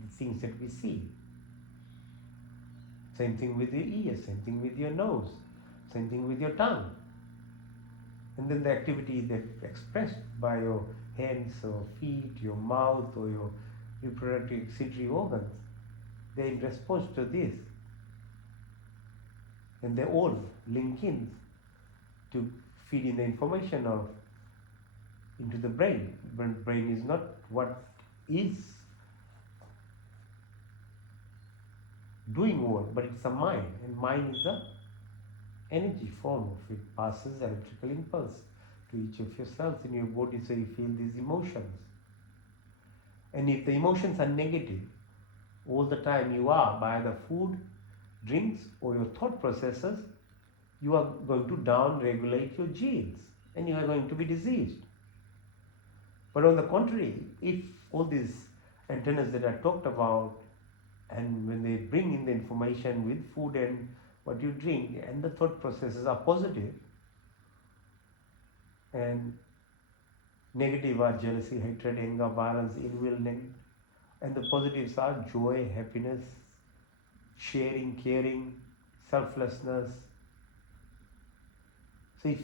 the things that we see. Same thing with your ears, same thing with your nose, same thing with your tongue. And then the activity that expressed by your hands or feet, your mouth or your reproductive excretory organs, they're in response to this. and they all link in to feed in the information of into the brain. But brain is not what is doing work, but it's a mind, and mind is a energy form of it, passes electrical impulse to each of your cells in your body, so you feel these emotions. And if the emotions are negative, all the time you are, by either food, drinks, or your thought processes, you are going to down-regulate your genes, and you are going to be diseased. But on the contrary, if all these antennas that I talked about, and when they bring in the information with food and what you drink, and the thought processes are positive, and negative are jealousy, hatred, anger, violence, ill will, and the positives are joy, happiness, sharing, caring, selflessness. So if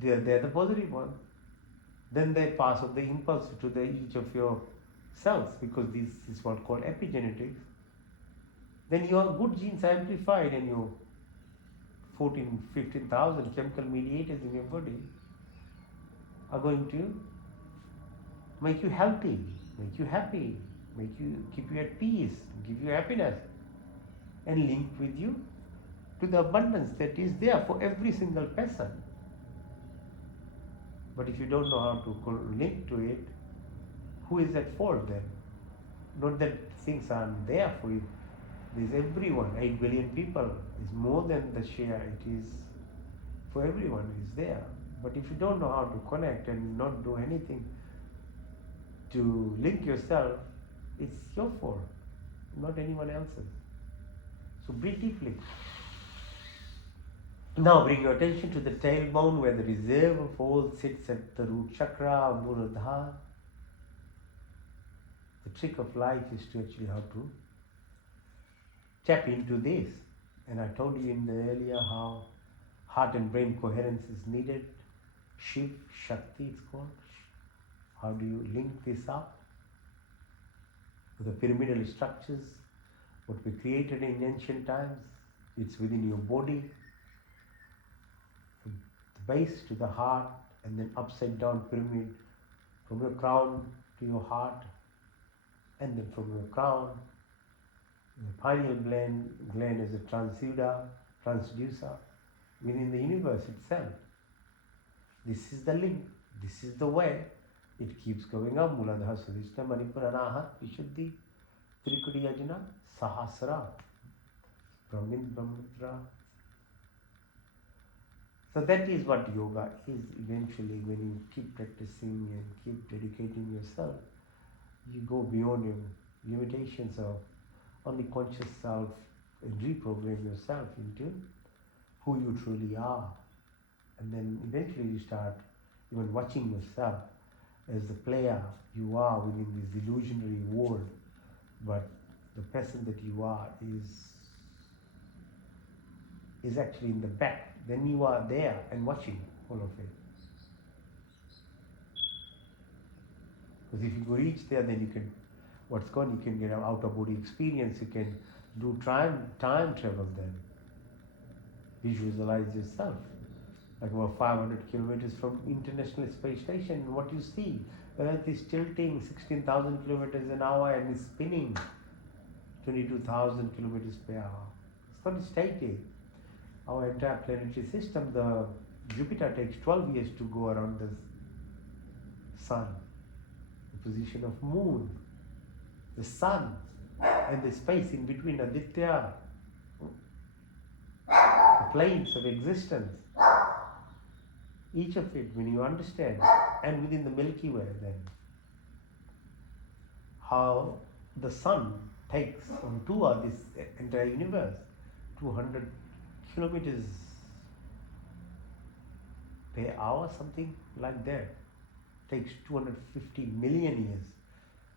they're the positive ones, then they pass of the impulse to each of your cells, because this is what called epigenetics. Then your good genes are amplified, and your 15,000 chemical mediators in your body are going to make you healthy, make you happy, keep you at peace, give you happiness, and link with you to the abundance that is there for every single person. But if you don't know how to link to it, who is at fault then? Not that things aren't there for you. There's everyone, 8 billion people is more than the share. It is for everyone, is there. But if you don't know how to connect and not do anything to link yourself, it's your fault, not anyone else's. So breathe deeply. Now bring your attention to the tailbone, where the reserve of all sits at the root chakra, Muladhara. The trick of life is to actually how to tap into this. And I told you in the earlier how heart and brain coherence is needed. Shiv, Shakti it's called. How do you link this up with the pyramidal structures, what we created in ancient times? It's within your body, from the base to the heart, and then upside down pyramid from your crown to your heart, and then from your crown, the pineal gland is a transducer within the universe itself. This is the link, this is the way. It keeps going up. Muladhara, Sudhishta, Manipura, Anahat, Vishuddhi, Trikudi, Yajna, Sahasra, Brahmin, Brahmatra. So that is what yoga is eventually. When you keep practicing and keep dedicating yourself, you go beyond your limitations of only conscious self and reprogram yourself into who you truly are. And then eventually you start even watching yourself as the player you are within this illusionary world, but the person that you are is actually in the back. Then you are there and watching all of it. Because if you go reach there, then you can, you can get an outer body experience, you can do time travel then. Visualize yourself. Like about 500 kilometers from International Space Station, and what you see, Earth is tilting 16,000 kilometers an hour and is spinning 22,000 kilometers per hour. It's not static. Our entire planetary system, the Jupiter takes 12 years to go around the sun. The position of moon, the sun, and the space in between, Aditya, the planes of existence. Each of it, when you understand, and within the Milky Way then, how the sun takes on tour this entire universe, 200 kilometers per hour, something like that. Takes 250 million years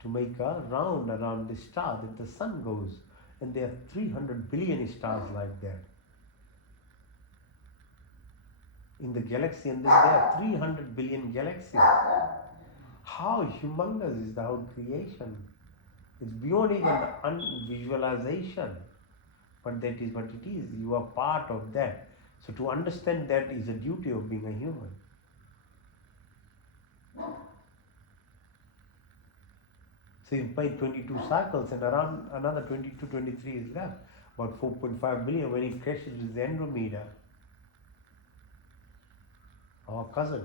to make a round around the star that the sun goes, and there are 300 billion stars like that in the galaxy, and then there are 300 billion galaxies. How humongous is the whole creation? It's beyond even the visualization. but that is what it is. You are part of that. So to understand that is a duty of being a human. So you made 22 cycles and around another 22, 23 is left. About 4.5 billion when it crashes with the Andromeda, our cousin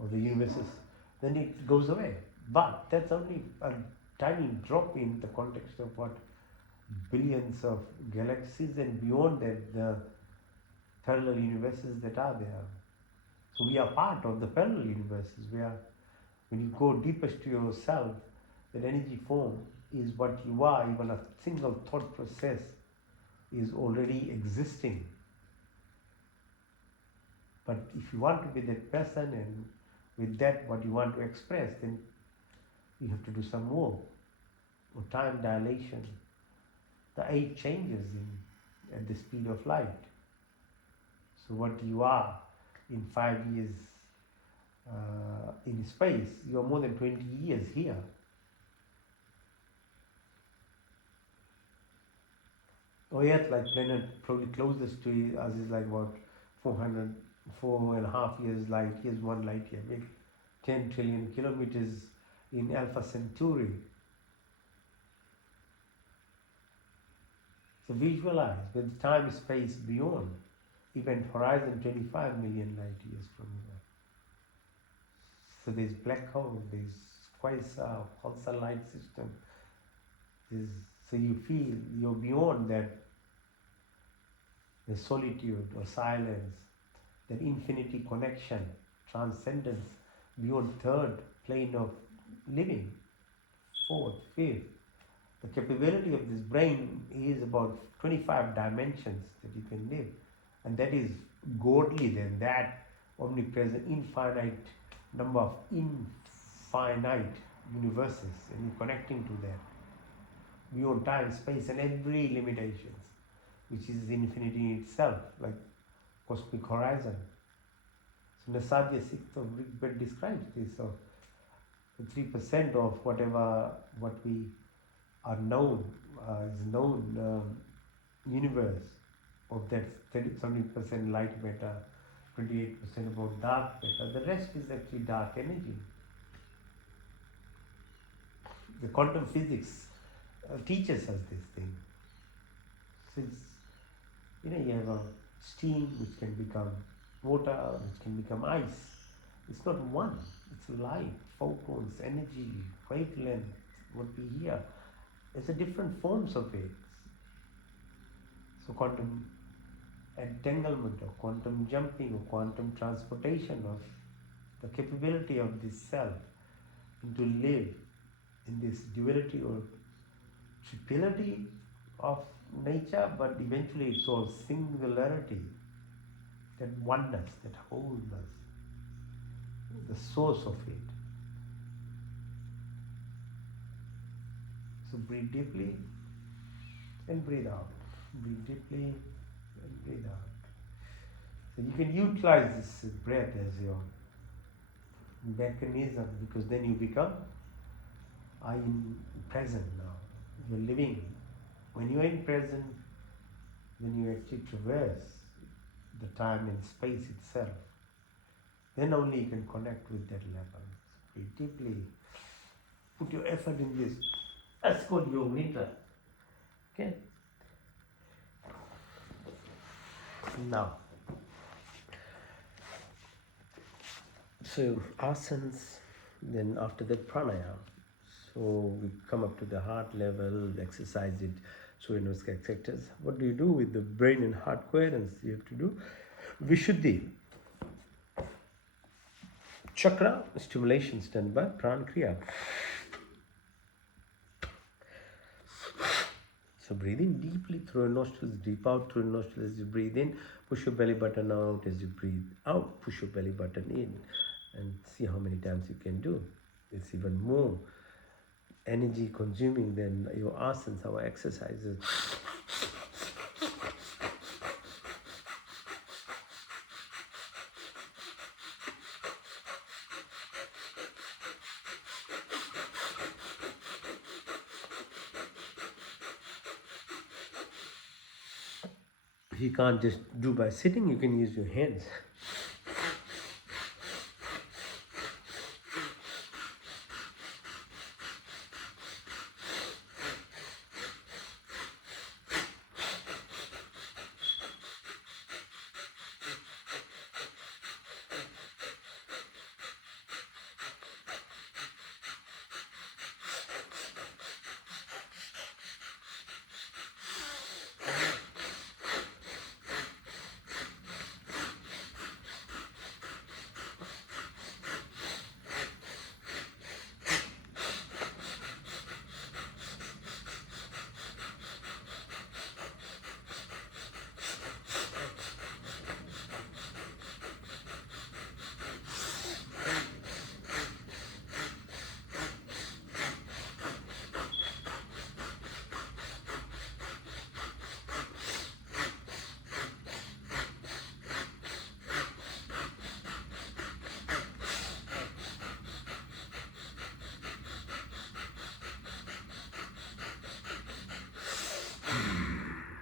of the universes, then it goes away. But that's only a tiny drop in the context of what billions of galaxies and beyond that, the parallel universes that are there. So we are part of the parallel universes where when you go deepest to yourself, that energy form is what you are. Even a single thought process is already existing. But if you want to be that person and with that what you want to express, then you have to do some work or time dilation. The age changes at the speed of light. So what you are in 5 years in space, you are more than 20 years here. Earth, like planet probably closest to us, is like about 4.5 years light. Here's 1 light year, big 10 trillion kilometers in Alpha Centauri. So visualize with time space beyond, event horizon 25 million light years from here. So there's black hole, there's quasar, pulsar light system. So you feel you're beyond that, the solitude or silence, that infinity connection, transcendence, beyond third plane of living, fourth, fifth. The capability of this brain is about 25 dimensions that you can live. And that is godly then, that omnipresent, infinite number of infinite universes, and you're connecting to that. Beyond time, space, and every limitations, which is infinity in itself, like cosmic horizon. So Nasadya Sikh of Rig Veda describes this. So the 3% of what we are known is known universe of that 70% light matter, 28% about dark matter. The rest is actually dark energy. The quantum physics teaches us this thing. Since you have a steam which can become water, which can become ice. It's not one. It's light, photons, energy, wavelength. What we hear. It's a different forms of it. So quantum entanglement or quantum jumping or quantum transportation of the capability of this self to live in this duality or triplity of nature, but eventually it's all singularity, that oneness, that wholeness, the source of it. So breathe deeply and breathe out. Breathe deeply and breathe out. So you can utilize this breath as your mechanism, because then you become in present now. You're living. When you are in present, then you actually traverse the time and space itself. Then only you can connect with that level. So breathe deeply. Put your effort in this. That's called Yoga Nidra. Okay? Now, so asanas, then after that pranayama. So we come up to the heart level, exercise it, Surya Namaskar, etc. What do you do with the brain and heart coherence? You have to do Vishuddhi. Chakra stimulation is done by Pran Kriya. So breathe in deeply through your nostrils, deep out through your nostrils as you breathe in. Push your belly button out as you breathe out. Push your belly button in and see how many times you can do. It's even more energy consuming than your asanas, our exercises. You can't just do by sitting, you can use your hands.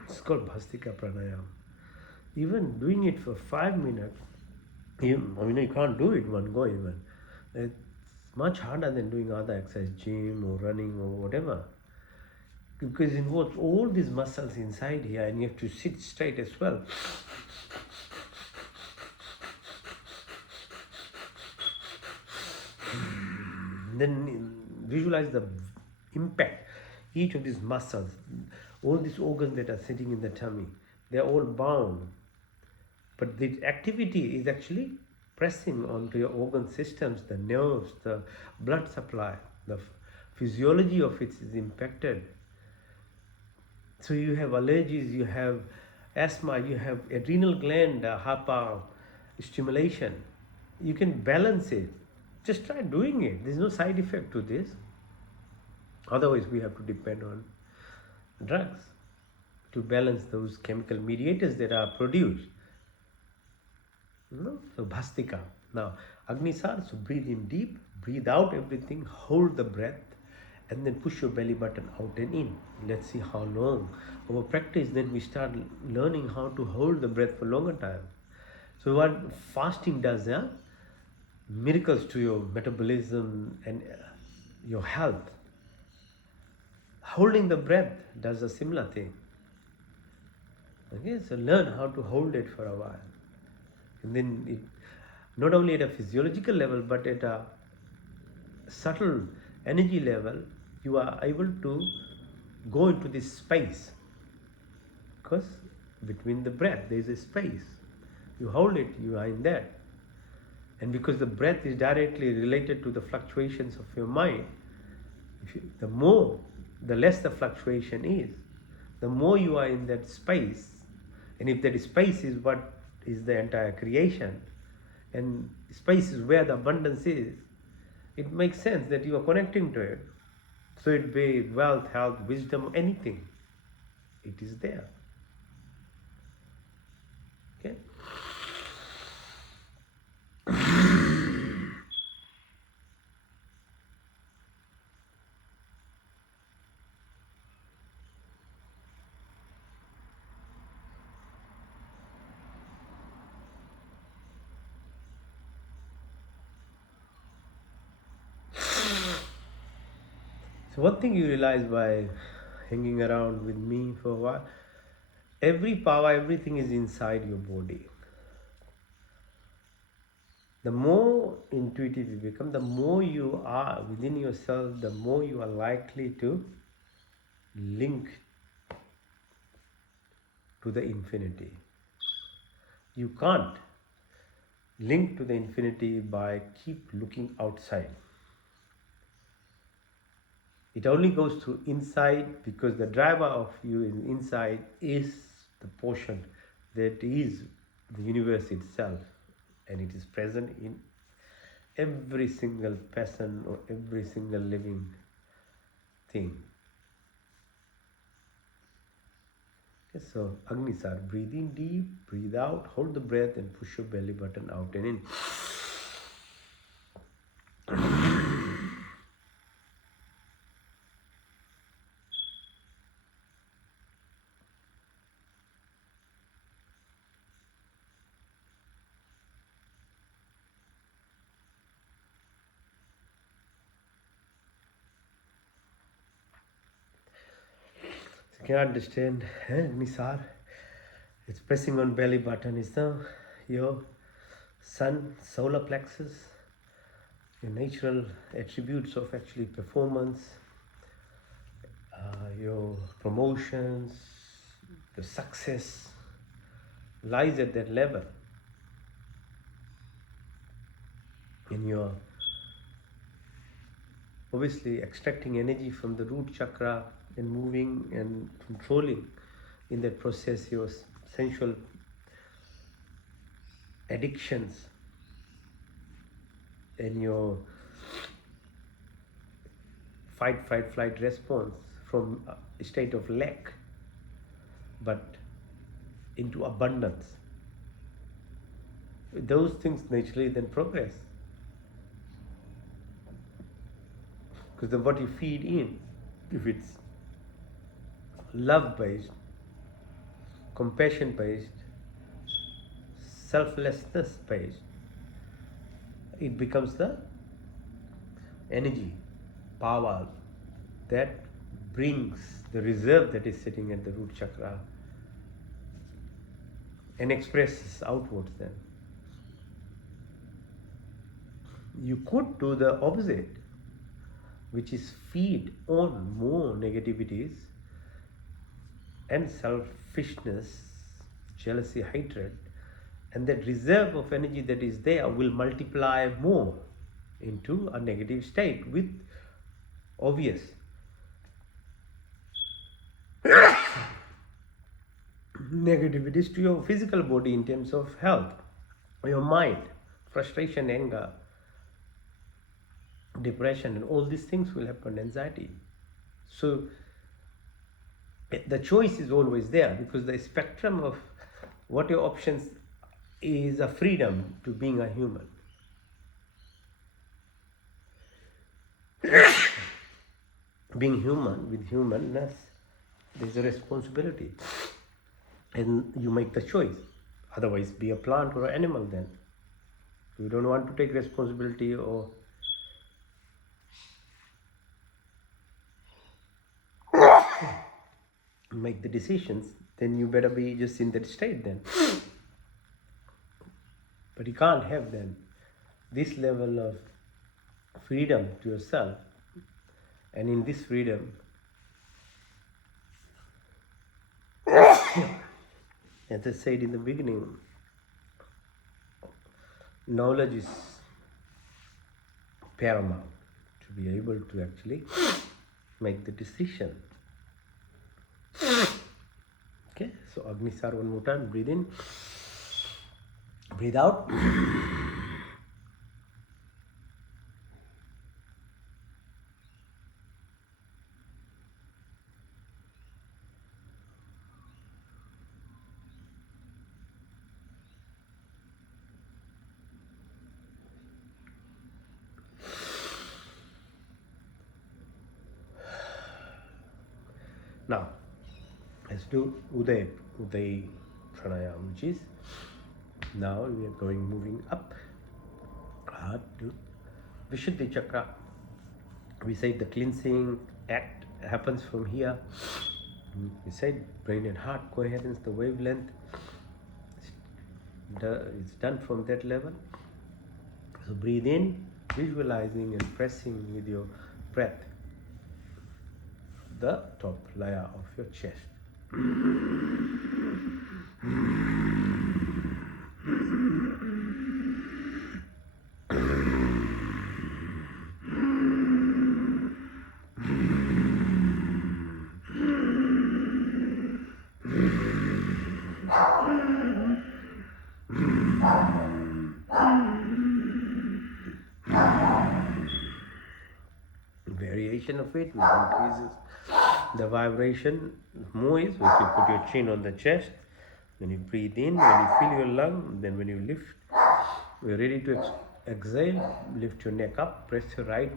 It's called Bhastika Pranayam. Even doing it for 5 minutes, you can't do it one go even. It's much harder than doing other exercise, gym or running or whatever. Because it involves all these muscles inside here and you have to sit straight as well. Then visualize the impact. Each of these muscles, all these organs that are sitting in the tummy, they're all bound. But the activity is actually pressing onto your organ systems, the nerves, the blood supply, the physiology of it is impacted. So you have allergies, you have asthma, you have adrenal gland hyper stimulation. You can balance it. Just try doing it. There's no side effect to this. Otherwise, we have to depend on drugs to balance those chemical mediators that are produced. So Bhastika. Now, Agnisar, so breathe in deep, breathe out everything, hold the breath, and then push your belly button out and in. Let's see how long. Over practice, then we start learning how to hold the breath for longer time. So what fasting does, miracles to your metabolism and your health. Holding the breath does a similar thing. Okay, so learn how to hold it for a while. And then it, not only at a physiological level, but at a subtle energy level, you are able to go into this space. Because between the breath, there is a space. You hold it, you are in there. And because the breath is directly related to the fluctuations of your mind, the less the fluctuation is, the more you are in that space. And if that space is what is the entire creation, and space is where the abundance is, it makes sense that you are connecting to it. So it be wealth, health, wisdom, anything. It is there. Okay? So one thing you realize by hanging around with me for a while, every power, everything is inside your body. The more intuitive you become, the more you are within yourself, the more you are likely to link to the infinity. You can't link to the infinity by keep looking outside. It only goes to inside because the driver of you inside is the portion that is the universe itself, and it is present in every single person or every single living thing. Okay, so Agnisar, breathe in deep, breathe out, hold the breath and push your belly button out and in. can understand, Nisar. It's pressing on belly button. Is the your sun, solar plexus, your natural attributes of actually performance, your promotions, your success lies at that level. In your obviously extracting energy from the root chakra and moving and controlling in that process your sensual addictions and your fight, flight response from a state of lack but into abundance. Those things naturally then progress. Because then what you feed in, if it's love based, compassion based, selflessness based, it becomes the energy, power that brings the reserve that is sitting at the root chakra and expresses outwards then. You could do the opposite, which is feed on more negativities and selfishness, jealousy, hatred, and that reserve of energy that is there will multiply more into a negative state with obvious negativities to your physical body in terms of health, your mind, frustration, anger, depression, and all these things will happen, anxiety. So the choice is always there because the spectrum of what your options is a freedom to being a human. Being human with humanness, there's a responsibility and you make the choice. Otherwise be a plant or an animal then. You don't want to take responsibility or make the decisions, then you better be just in that state then. But you can't have then this level of freedom to yourself, and in this freedom as I said in the beginning, knowledge is paramount to be able to actually make the decision. Okay, so Agnisar one more time, breathe in, breathe out. Now, let's do Uday Pranayam, which is now we are moving up to Vishuddhi Chakra. We said the cleansing act happens from here. We said brain and heart coherence, the wavelength, it's done from that level. So breathe in, visualizing and pressing with your breath the top layer of your chest. Variation of it, which increases the vibration more is if you put your chin on the chest, when you breathe in, when you feel your lung, then when you lift, you're ready to exhale, lift your neck up, press your right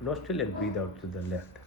nostril and breathe out to the left.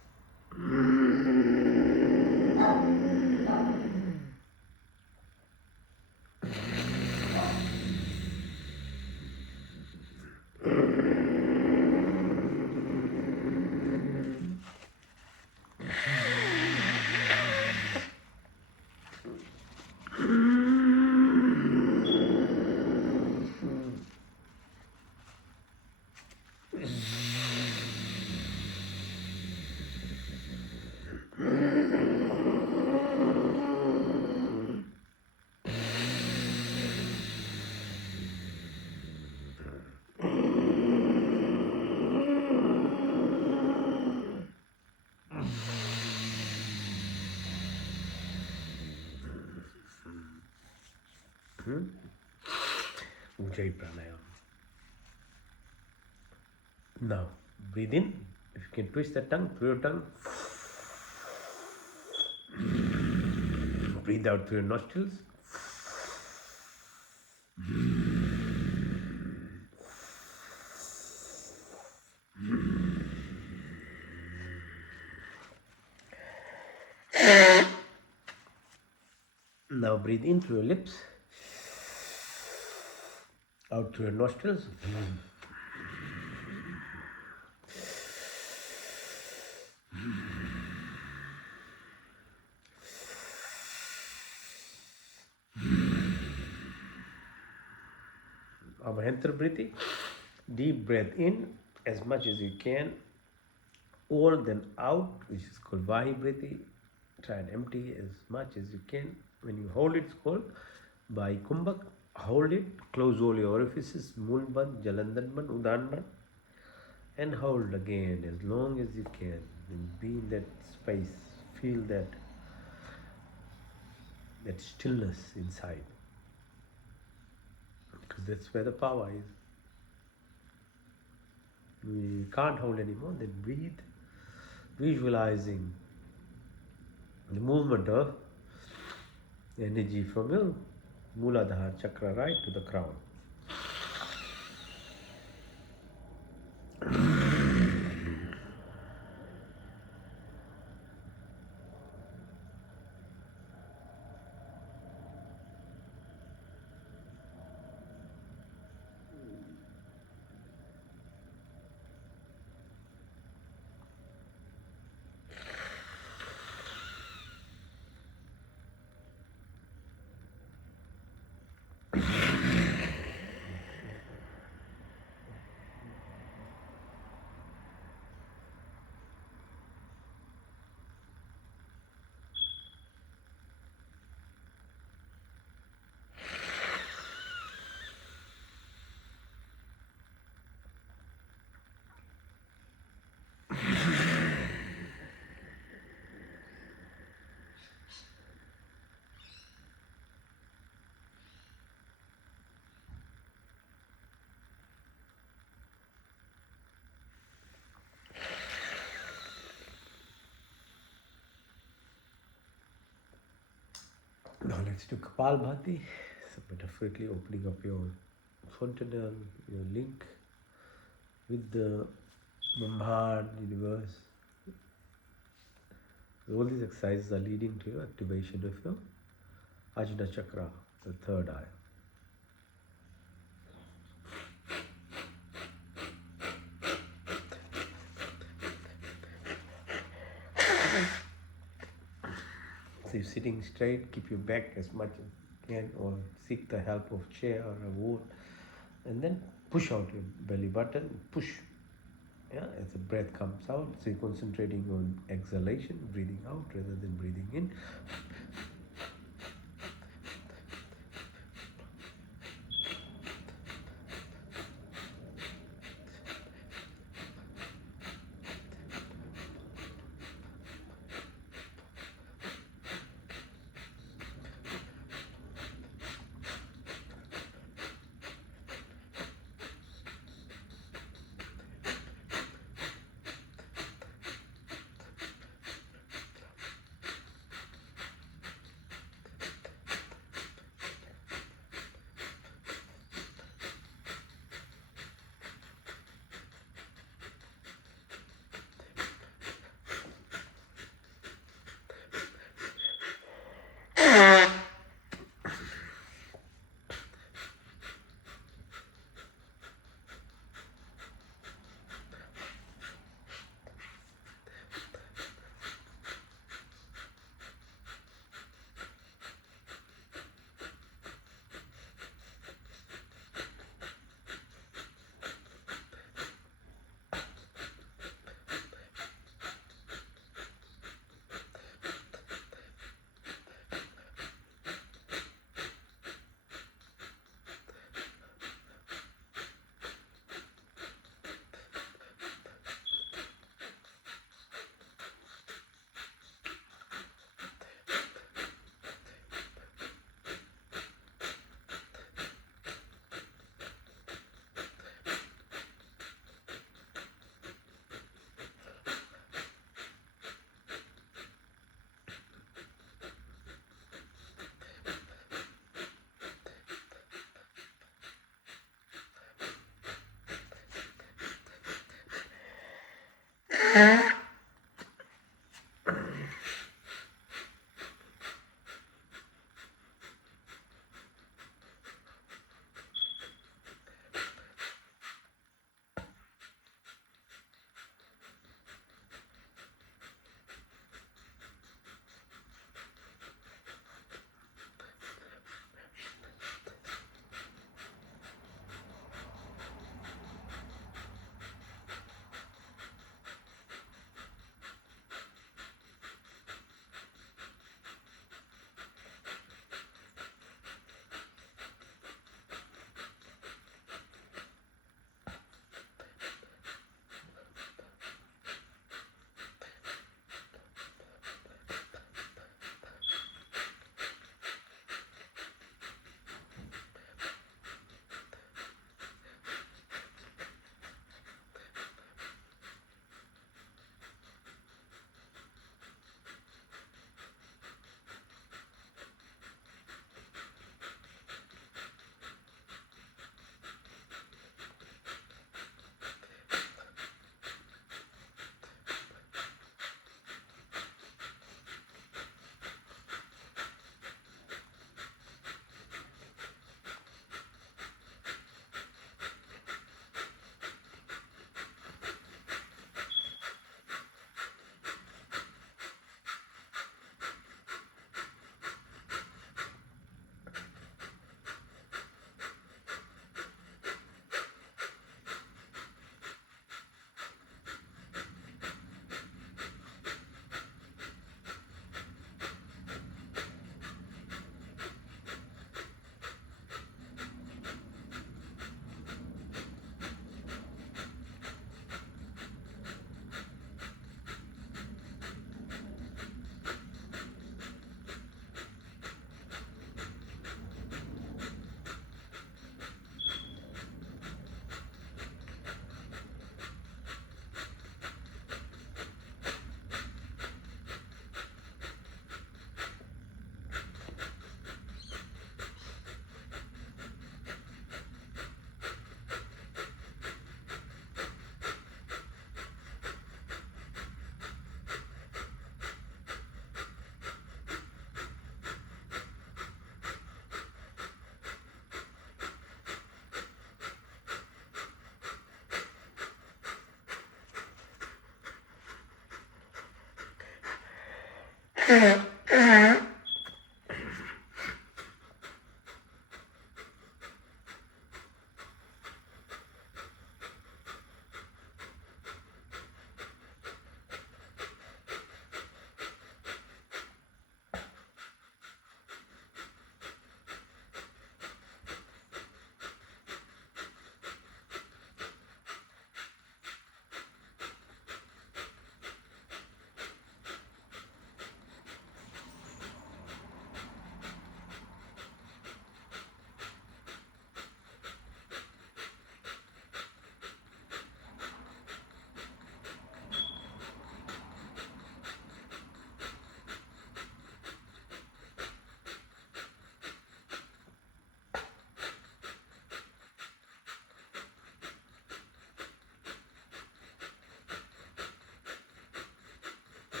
Ujjayi Pranayama. Now, breathe in. If you can twist the tongue, through your tongue. Breathe out through your nostrils. Now breathe in through your lips. Out through your nostrils. Abhyantara breathing. Deep breath in as much as you can. Or then out, which is called Vahi breathing. Try and empty as much as you can. When you hold it, it's called Vahi Kumbhak. Hold it, close all your orifices, Mulband, Jalandhanban, Udanban, and hold again as long as you can. And be in that space, feel that stillness inside. Because that's where the power is. We can't hold anymore, then breathe, visualizing the movement of energy from your Mooladhara chakra right to the crown. Now let's do Kapalbhati. So metaphorically opening up your fontanel, your link with the Brahman universe. All these exercises are leading to your activation of your Ajna Chakra, the third eye. So you're sitting straight, keep your back as much as you can, or seek the help of chair or a wall, and then push out your belly button, push. Yeah, as the breath comes out, so you're concentrating on exhalation, breathing out rather than breathing in.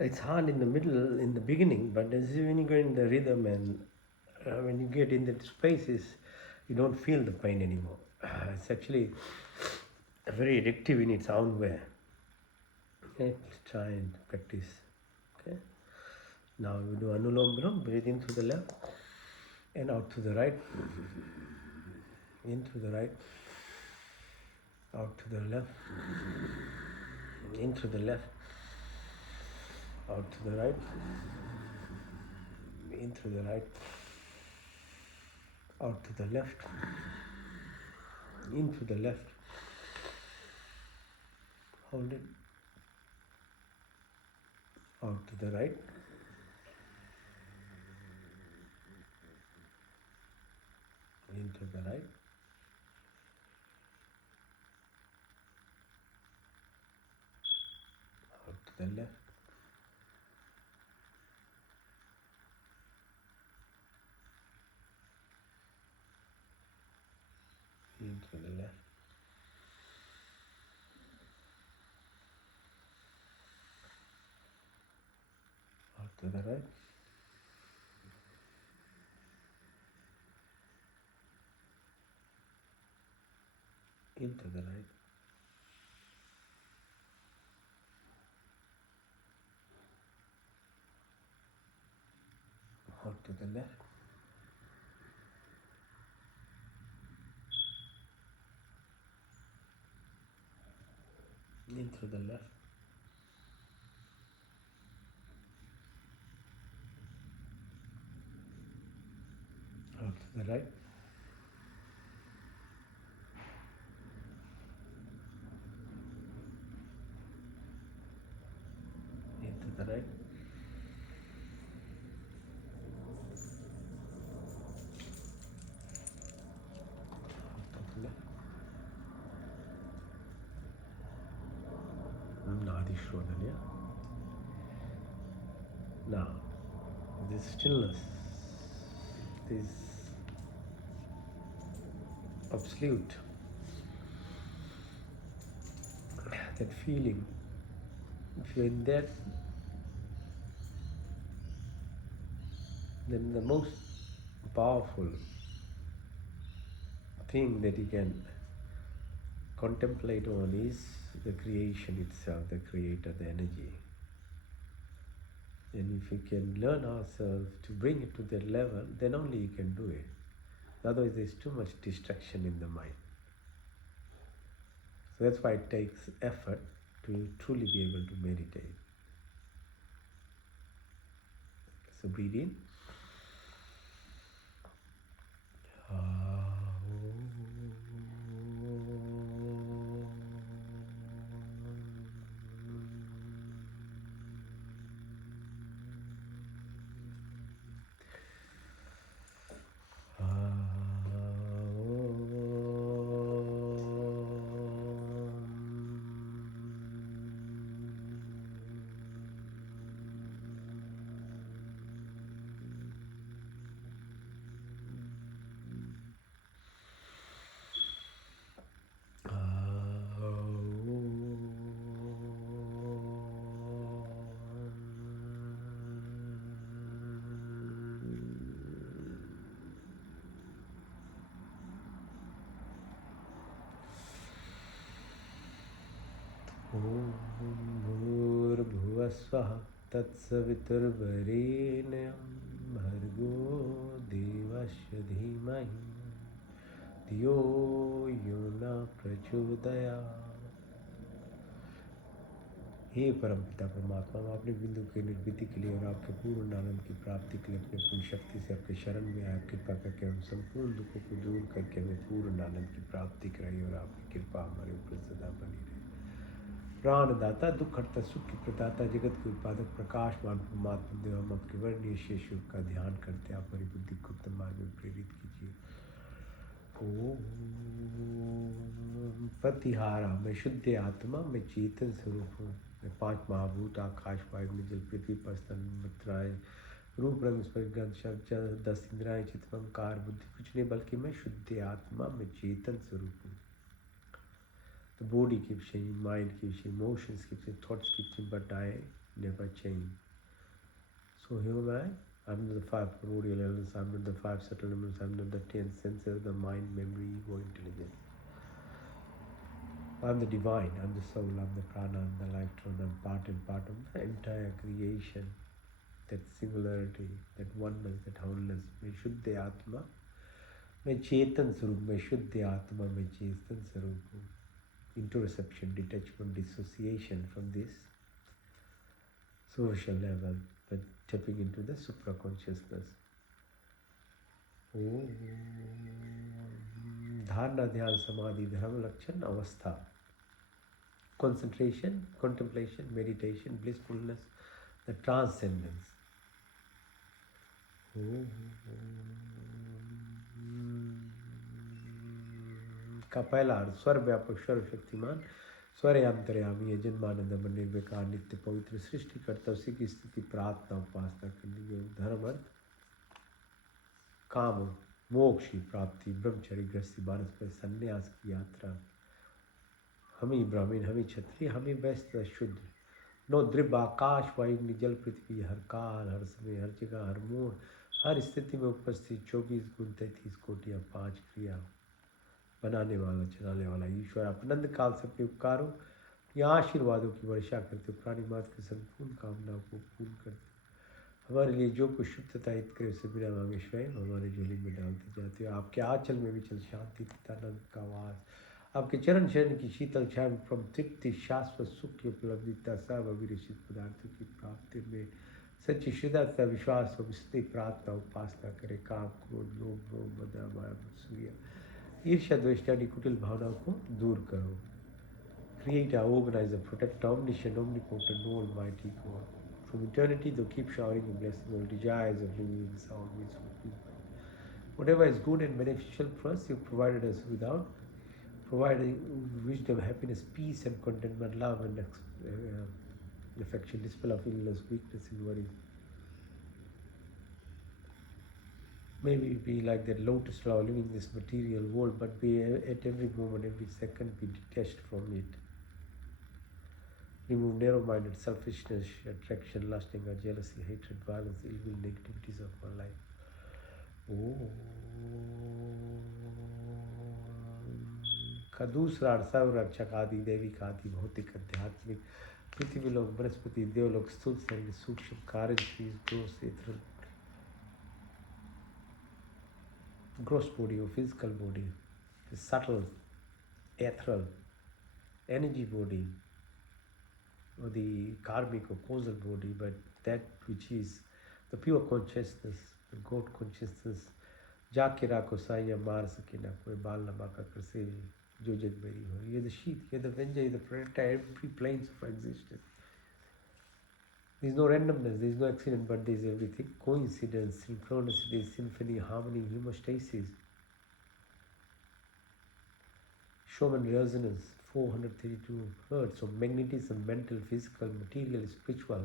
It's hard in the middle, in the beginning, but as when you go in the rhythm and when you get in the spaces, you don't feel the pain anymore. It's actually very addictive in its own way. Okay, let's try and practice. Okay, now we do Anulom Vilom. Breathe in through the left and out to the right. In through the right, out to the left, in through the left, out to the right, in through the right, out to the left, in through the left, hold it, out to the right, into the right, out to the left, into the left, to the right. Into the right. Out to the left. In through the left. Out to the right. Into the right. Out to the left. Nadi Shrodhanya. Now, this stillness, this absolute, that feeling, if you're in that, then the most powerful thing that you can contemplate on is the creation itself, the creator, the energy. And if we can learn ourselves to bring it to that level, then only you can do it. Otherwise, there's too much distraction in the mind. So that's why it takes effort to truly be able to meditate. So breathe in. भूर्भुवस्वः तत्सवितुर्वरेण्यं भर्गो देवस्य धीमहि धियो यो न प्रचोदयात्। हे परम पिता परमात्मा, मैं अपने बिंदु की निर्वृत्ति के लिए और आपके पूर्ण आनंद की प्राप्ति के लिए अपने पूर्ण शक्ति से आपके शरण में आया, कृपा करके हम संपूर्ण दुखों को दूर करके हमें पूर्ण आनंद की प्राप्ति कराई और आपकी कृपा हमारे ऊपर सदा बनी रहे। प्राणदाता, दुख हरता, सुख की प्रदाता, जगत के उत्पादक, प्रकाशमान परमात्मा देव, हम आपके वर्णीय शेष योग का ध्यान करते हैं। आप हमारी बुद्धि को उत्तम मार्ग में प्रेरित कीजिए। ओम प्रतिहारा, मैं शुद्ध आत्मा, मैं चेतन स्वरूप हूँ। मैं पांच महाभूत आकाश, वायु में जल, पृथ्वी पर स्तन मुद्राएं, रूप रंग स्पर्श गंध शब्द 10 इंद्रियां, चित्त अहंकार बुद्धि कुछ नहीं, बल्कि मैं शुद्ध आत्मा, मैं चेतन स्वरूप हूँ। The body keeps changing, mind keeps changing, emotions keep changing, thoughts keep changing, but I never change. So here am I. I'm not the 5 primordial elements, I'm not the 5 subtle elements, I'm not the 10 senses, the mind, memory, ego, intelligence. I'm the divine, I'm the soul, I'm the prana, I'm the electron, I'm part and part of the entire creation. That singularity, that oneness, that wholeness. मैं शुद्ध आत्मा, मैं चेतन स्वरूप, मैं शुद्ध आत्मा, मैं चेतन स्वरूप हूँ। Interoception, detachment, dissociation from this social level, but tapping into the supra-consciousness. Dharana, ध्यान, समाधि, धर्म लक्षण, अवस्था. Concentration, contemplation, meditation, blissfulness, the transcendence. का पहला अर्थ स्वर व्यापक, सर्वशक्तिमान, स्वर अंतर्यामी है, जन्मानंद बने बेकार नित्य पवित्र सृष्टिकर्ता, उसी की स्थिति प्रार्थना उपासना करनी है। धर्म अर्थ काम, मोक्ष की प्राप्ति, ब्रह्मचर्य, गृहस्थी, वानप्रस्थ, संन्यास की यात्रा। हम ही ब्राह्मण, हम ही क्षत्रिय, हम ही वैश्य, शुद्र, नो द्रिब आकाश वायु जल पृथ्वी, हर काल हर समय हर जगह हर मोड़ हर स्थिति में उपस्थित 24 गुण 33 कोटियाँ 5 क्रिया बनाने वाला चलाने वाला ईश्वर, आप अनंत काल से अपने उपकारों या आशीर्वादों की वर्षा करते हो, प्राणी मात्र की संपूर्ण कामनाओं को पूर्ण करते हो। हमारे लिए जो कुछ शुभ तथा हित करे उसे बिना मांगे स्वयं हमारे झोली में डालते जाते हो। आपके आंचल में विचल शांति तथा आनंद का वास, आपके चरण शरण की शीतल छाया फ्रॉम तृप्ति शाश्वत सुख की उपलब्धिता, सब अविरचित पदार्थों की प्राप्ति में सच्ची श्रद्धा तथा विश्वास हो, स्थिति प्रार्थना उपासना करे, काम क्रोध लोभ मोह मद माया सूर्य ईर्ष्या द्वेष आदि कुटिल भावनाओं को दूर करो। Creator, organizer, protector, omniscient, omnipotent, almighty God. From eternity, thou keep showering your blessing on desires of living beings, always fulfilled. Whatever is good and beneficial for us, you provided us without providing wisdom, happiness, peace, and contentment, love, and affection, dispel of illness, weakness, and worry. May we be like that lotus flower living in this material world, but be at every moment, every second, be detached from it. Remove narrow-minded selfishness, attraction, lust, anger, jealousy, hatred, violence, ill will, negativities of my life. का दूसरा अर्थ रक्षक आदि दैविक आदि भौतिक आध्यात्मिक पृथ्वी लोक बृहस्पति देवलोक स्थूल शरीर सूक्ष्म कार्य gross body or physical body, the subtle ethereal energy body or the karmic or causal body, but that which is the pure consciousness, the God consciousness, जाके राखो साइया मार सके ना कोई बाल ना बाका कर से जो जग मेरी हो, ये the sheath, ये the venture, ये the predator, every planes of existence. There is no randomness, there is no accident, but there is everything. Coincidence, synchronicity, symphony, harmony, hemostasis. Schumann resonance, 432 hertz of magnetism, mental, physical, material, spiritual.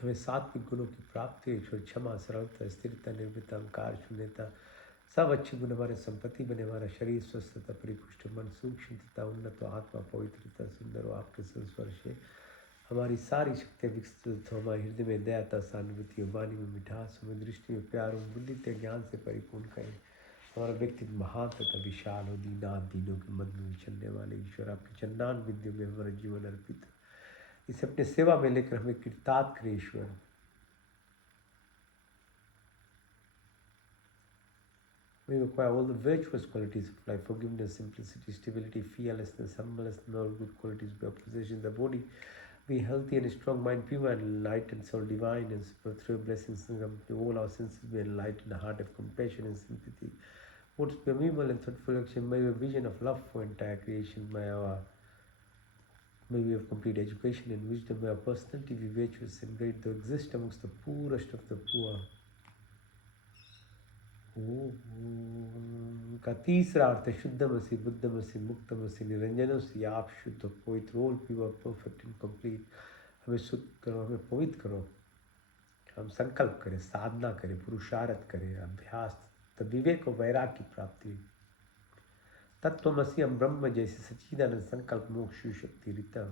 हमें सात्विक गुणों की प्राप्ति, ईश्वर क्षमा, सरलता, स्थिरता, निर्भीता, अहंकार, शून्यता, सब अच्छे गुण हमारे संपत्ति बने, हमारा शरीर स्वस्थता, परिपुष्ट मन, सूक्ष्म तथा उन्नत, आत्मा पवित्रता, सुंदर हो आपके संस्पर्श से हमारी सारी शक्तियाँ विकसित हो, हमारे हृदय में दयाता, सहानुभूति, वाणी में मिठास, हमें दृष्टि में प्यार, बुद्धि तथा ज्ञान से परिपूर्ण करें, हमारा व्यक्तित्व महान तथा विशाल हो, दीनाथ दीनों के मध्य में चलने वाले ईश्वर, आपके चंडान विद्या में हमारा जीवन अर्पित, इसे अपने सेवा में लेकर हमें कृतार्थ करे ईश्वर। We require all the virtuous qualities of life: forgiveness, simplicity, stability, fearlessness, humbleness, and all good qualities be our possession. The body be healthy and strong, mind pure and light, and soul divine, and through blessings come to all our senses be enlightened, a heart of compassion and sympathy. What's be amiable and thoughtful action, may a vision of love for entire creation, may we have complete education and wisdom, may our personality be virtuous and great, though exist amongst the poorest of the poor. का तीसरा अर्थ है शुद्धमसी, बुद्धमसी, मुक्तमसी, निरंजनमसी, आप शुद्ध, पवित्र, all pure, perfect and complete. हमें शुद्ध करो, हमें पवित्र करो, हम संकल्प करें, साधना करें, पुरुषार्थ करें, अभ्यास, तब विवेक और वैराग्य की प्राप्ति। तत्वमसी हम ब्रह्म जैसे सच्चिदानंद संकल्प मोक्ष शक्ति रीता।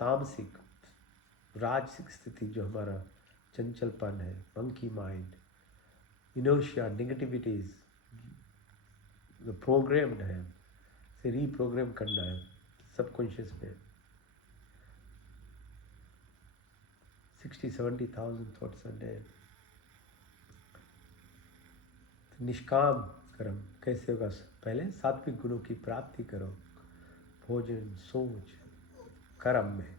तामसिक राजसिक स्थिति जो हमारा चंचलपन है, मंकी माइंड, इनर्शिया, नेगेटिविटीज, जो प्रोग्राम्ड है, से रीप्रोग्राम करना है सबकॉन्शियस में। 60-70,000 थॉट्स अ डे। निष्काम कर्म कैसे होगा? पहले सात्विक गुणों की प्राप्ति करो, भोजन, सोच, कर्म में,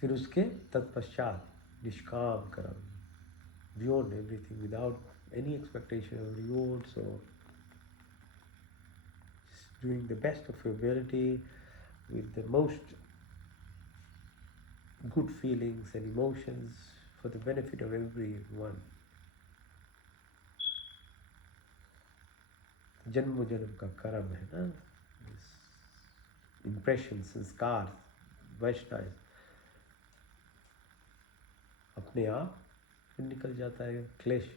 फिर उसके तत्पश्चात निष्काम कर्म, beyond everything, without any expectation of rewards, or just doing the best of your ability with the most good feelings and emotions for the benefit of everyone. जन्म जन्म का कर्म है ना, इम्प्रेशन, संस्कार, वैष्णव अपने आप फिर निकल जाता है, क्लेश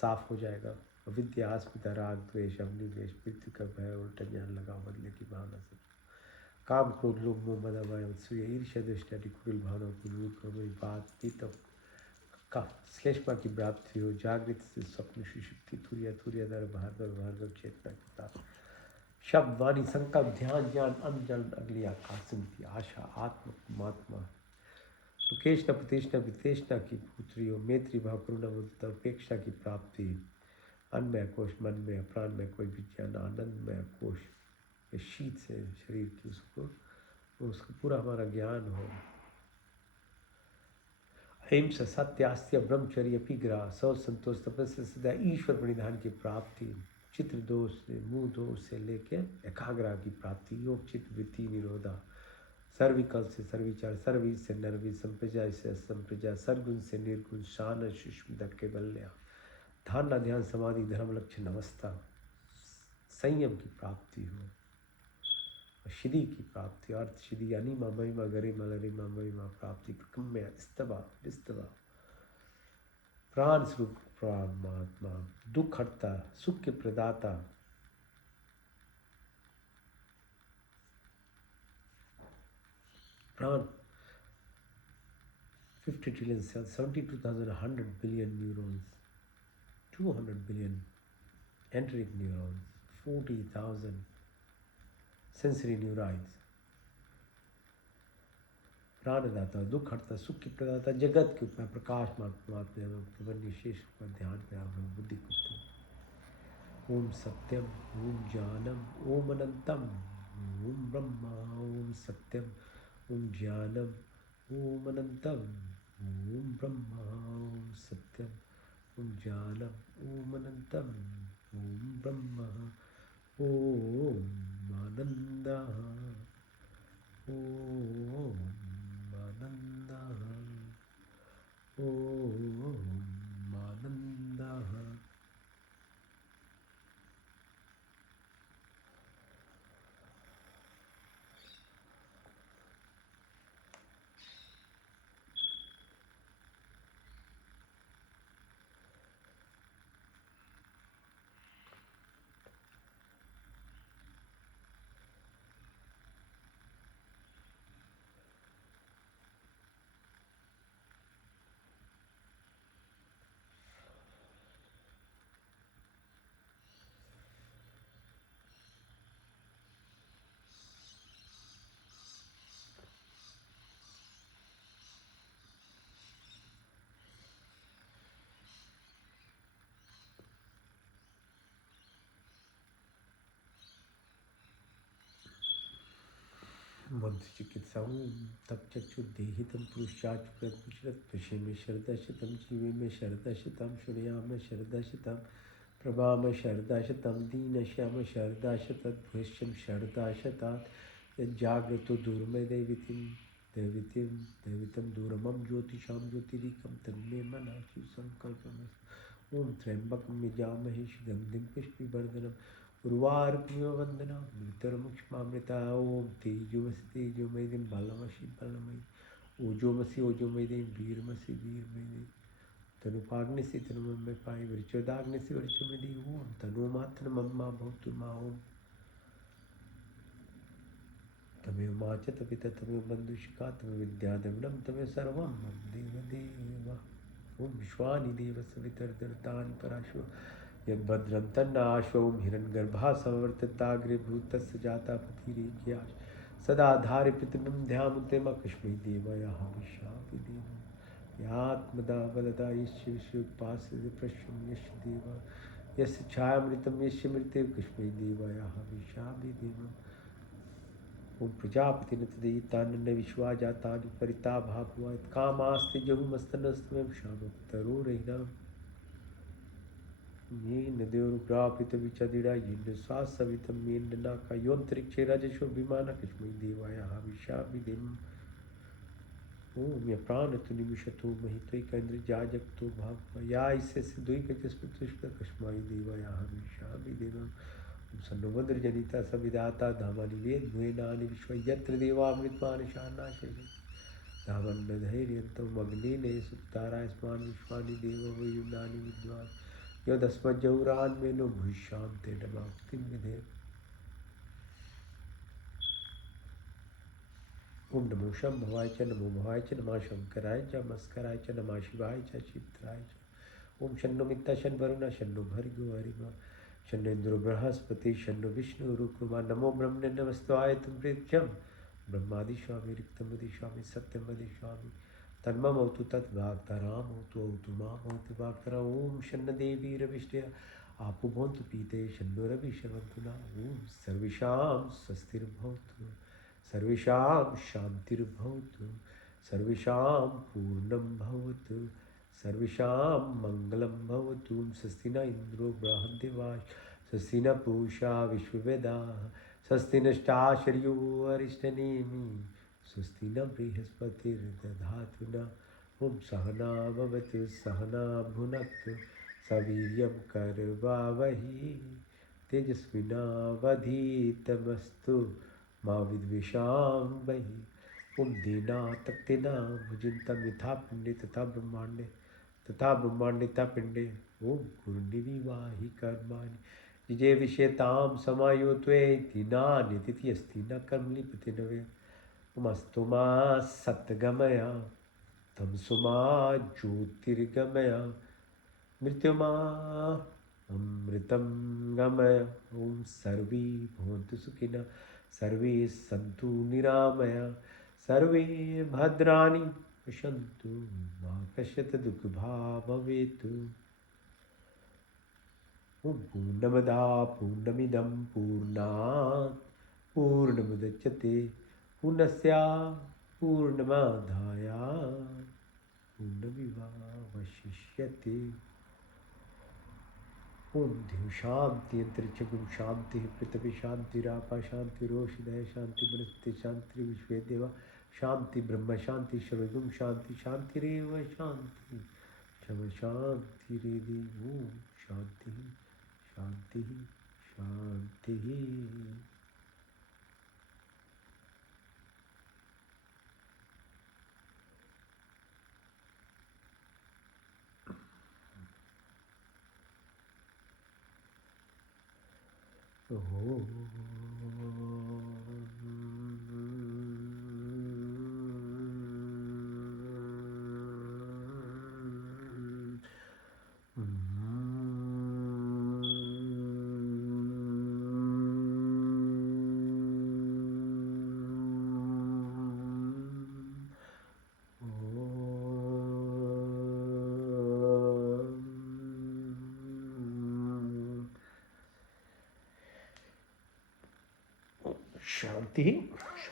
साफ हो जाएगा। अविद्या, अस्मिता, राग, द्वेष, अग्निवेश, मृत्यु का भय, उल्टा ज्ञान लगाओ, बदले की भावना से काम, क्रोध, लोभ, मोह, मद, अभिमान, सूर्य, ईर्ष्या, द्वेष, कुटिल भावनाओं को दूर करो। मेरी बात की तब का श्लेष्मा की प्राप्ति हो। जागृत से स्वप्न, सुषुप्ति, तुर्य, तुर्यधर, भार्गव, भार्गव, चेतना की प्राप्ति। शब्द, वाणी, संकल्प, ध्यान, ज्ञान, अंजन, अगली आकाश, सिमती, आशा, आत्मा, परमात्मा, सुकेशना, प्रतिष्ठा, वितेष्णा की पुत्री हो। मैत्री भाव, करुणा, मुदिता, उपेक्षा की प्राप्ति। अन्नमय कोश, मनमय, प्राणमय कोई विज्ञान, आनंदमय कोश, ये शीत से शरीर की उसको पूरा हमारा ज्ञान हो। अहिंसा, सत्य, आस्त्य, ब्रह्मचर्य, पिग्रा, सौ संतोष, तपस्या, सदा ईश्वर परिधान की प्राप्ति। चित्र दोष से, मुंह दोष से लेके एकाग्रा की प्राप्ति। योग, चित्त, वृत्ति, निरोधा। सर्विकल से सर्विचार, सर्वी से नरवी, संप्रजा से असंप्रजा, सरगुण से निर्गुण, शान, सुष्मिता, कैवल्या, धारणा, ध्यान, समाधि, धर्म, लक्ष्य, अवस्था, संयम की प्राप्ति हो। सिद्धि की प्राप्ति, अर्थ सिद्धि, अनिमा, महिमा, गरिमा, लरिमा, महिमा प्राप्ति, प्रकम्य, स्तवा, विस्तवा, प्राण स्वरूप परमात्मा, दुख हरता, सुख के प्रदाता, प्राण, 50 trillion cells, 72,100 billion neurons, 200 billion enteric neurons, 40,000 sensory neurites, प्राणदाता, दुख हरता, सुख की प्रदाता, जगत के उपाय, प्रकाश परमात्मा, निशेष का ध्यान में बुद्धि को। ओम सत्यम, ओम ज्ञानम, ओम अनंतम, ओम ब्रह्मा, ओम सत्यम, ओम ज्ञानम, ओम अनंतम, ओम ब्रह्मा, ओम सत्यम, ओम ज्ञानम, ओम अनंतम, ओम ब्रह्मा, ओम आनंदः, ओम आनंदः, ओम आनंदः। मंत्र चिकित्सा, तप चक्षुर्देहितं पुरुषाचुरत पशे में शरदशतम, जीवे में शरदशतम, श्रेया में शरदशतम, प्रभा में शरदशतम, दीनश्याम शरदशतद्भुष्यम शरदशतात्, यज्जाग्रतो दूरमे दैवितिम दैवितिम दैवितम दूरमं ज्योतिषां ज्योतिरिकं तन्मे मनासि संकल्पमस्तु। ओम त्र्यंबकं यजामहे सुगन्धिं पुष्टिवर्धनम् उर्वारुकमिव वन्दना मृतर्मुक्ष्मामृता। ओम तेजोमसि तेजोमयीं बलमसि बलमयी, ओजोमसि ओजोमयीं वीरमसि वीरमयी, तनुपाग्निसि तनुमय पाई, वृचोदाग्निसि वृचोमयी। ओम तनुमात्र मम्मा भवतु मा। ओम तमेव मा च तपिता तमेव बन्धुशिखा तमेव विद्याधवनं तमेव सर्वं मम देवदेव। ओम विश्वानि देव सवितर्दर्तानि पराशो, यद्भद्रं तन्नाशो। ओम हिरण्यगर्भा समवर्तताग्रे भूतस्य जाता पतिरेक्या, सदा धारि पृथिवीं ध्यामुतेमकस्मै देवाय हविषापि देवम्। यात्मदा बलदा यस्य विश्वोपास्य प्रश्यं यस्य देवा, यस्य छायामृतं यस्य मृते कस्मै देवाय हविषापि देवम्। ओम प्रजापति तदयितानन्द विश्वा जातानि परिता भाभुआ, कामास्ते जहुमस्तनस्तमेव शामोत्तरो रहिनाम्। येन देवरुग्रापित विचदिरा येन स्वासवितं येन नाका योऽन्तरिक्षे रजसो विमानः कस्मै देवाय हविषाभिधेम। ओम यः प्राणतो निमिषतो महित्वैकेन्द्रजाजगतो भावः, या इससे द्वैकजस्पतुष्ट कस्मै देवाय हविषाभिधेम। सन्नोमन्द्रजनिता सविदाता धामानि वेदभुवनानि विश्व, यत्र देवामृतपानि शानाशयः, धामन्नधैर्यन्तं अग्नेन सुतारा स्मान् विश्वानि देवो वयुनानि विद्वान्। Yodasmajauranmeno bhushante namaktin vidhe. Om Namo Shambhavaya cha Namo Bhavaya cha Namah Shankaraya cha Maskaraya cha Namah Shivaya cha Chitraya cha. Om Shanno Mitta Shan Varuna Shanno Bhargo Harima Shanno Indra Brahaspati Shanno Vishnu Rukruma Namo Brahmane Namastaya Tumrityam Brahmadi Swami Riktamadi Swami Satyamadi Swami Tanmam Autu Tat Bhaktaram Autu Autuma Autu Bhaktara Om Shanna Devi Ravishtya Apu Bhontu Pite Shanno Ravi Shavantuna Om Sarvisham Sastir Bhavtu Sarvisham Shantirbhavatu Sarvisham Purnam Bhavatu Sarvisham Mangalam Bhavatu Sastina Indro Brahandevash Sastina Pusha Vishvaveda Sastina Stasharyu Arishtanemi Sastina Brihaspati Dadhatuna Om Sahana Bhavatu Sahana Bhunaktu Saviryam Karvavahi Tejasvina Vadhitamastu Ma Vidvisham Vahi Om Dina Taktina Bhujinta Mitha Pinde Tatha Brahmande Tapinde Om Kurundivi Vahi Karmani Jije Vishetam Samayotve Dina Nititi Astina Karmli Patinave Umastuma Satgamaya Tamsuma Jyotirgamaya Mrityuma Amritam Gamaya Om Sarvi Bhavantu Sukhina Sarve Santu Niramaya Sarve Bhadrani Pashantu Ma Kashyata Dukha Bhavetu Om Purnamada Purnamidam Purnat Purnamudachyate Purnasya Purnamadhaya Purnamiva Vashishyate Om Dev Shanti Antarchagum Shanti Prithvi Shanti Rapa Shanti Roshidaya Shanti Manasthi Shanti Vishvedeva Shanti Brahma Shanti Shavagum Shanti Shanti Reva Shanti Shava Shanti Redi Om Shanti Shanti Shanti. Oh. Shanti,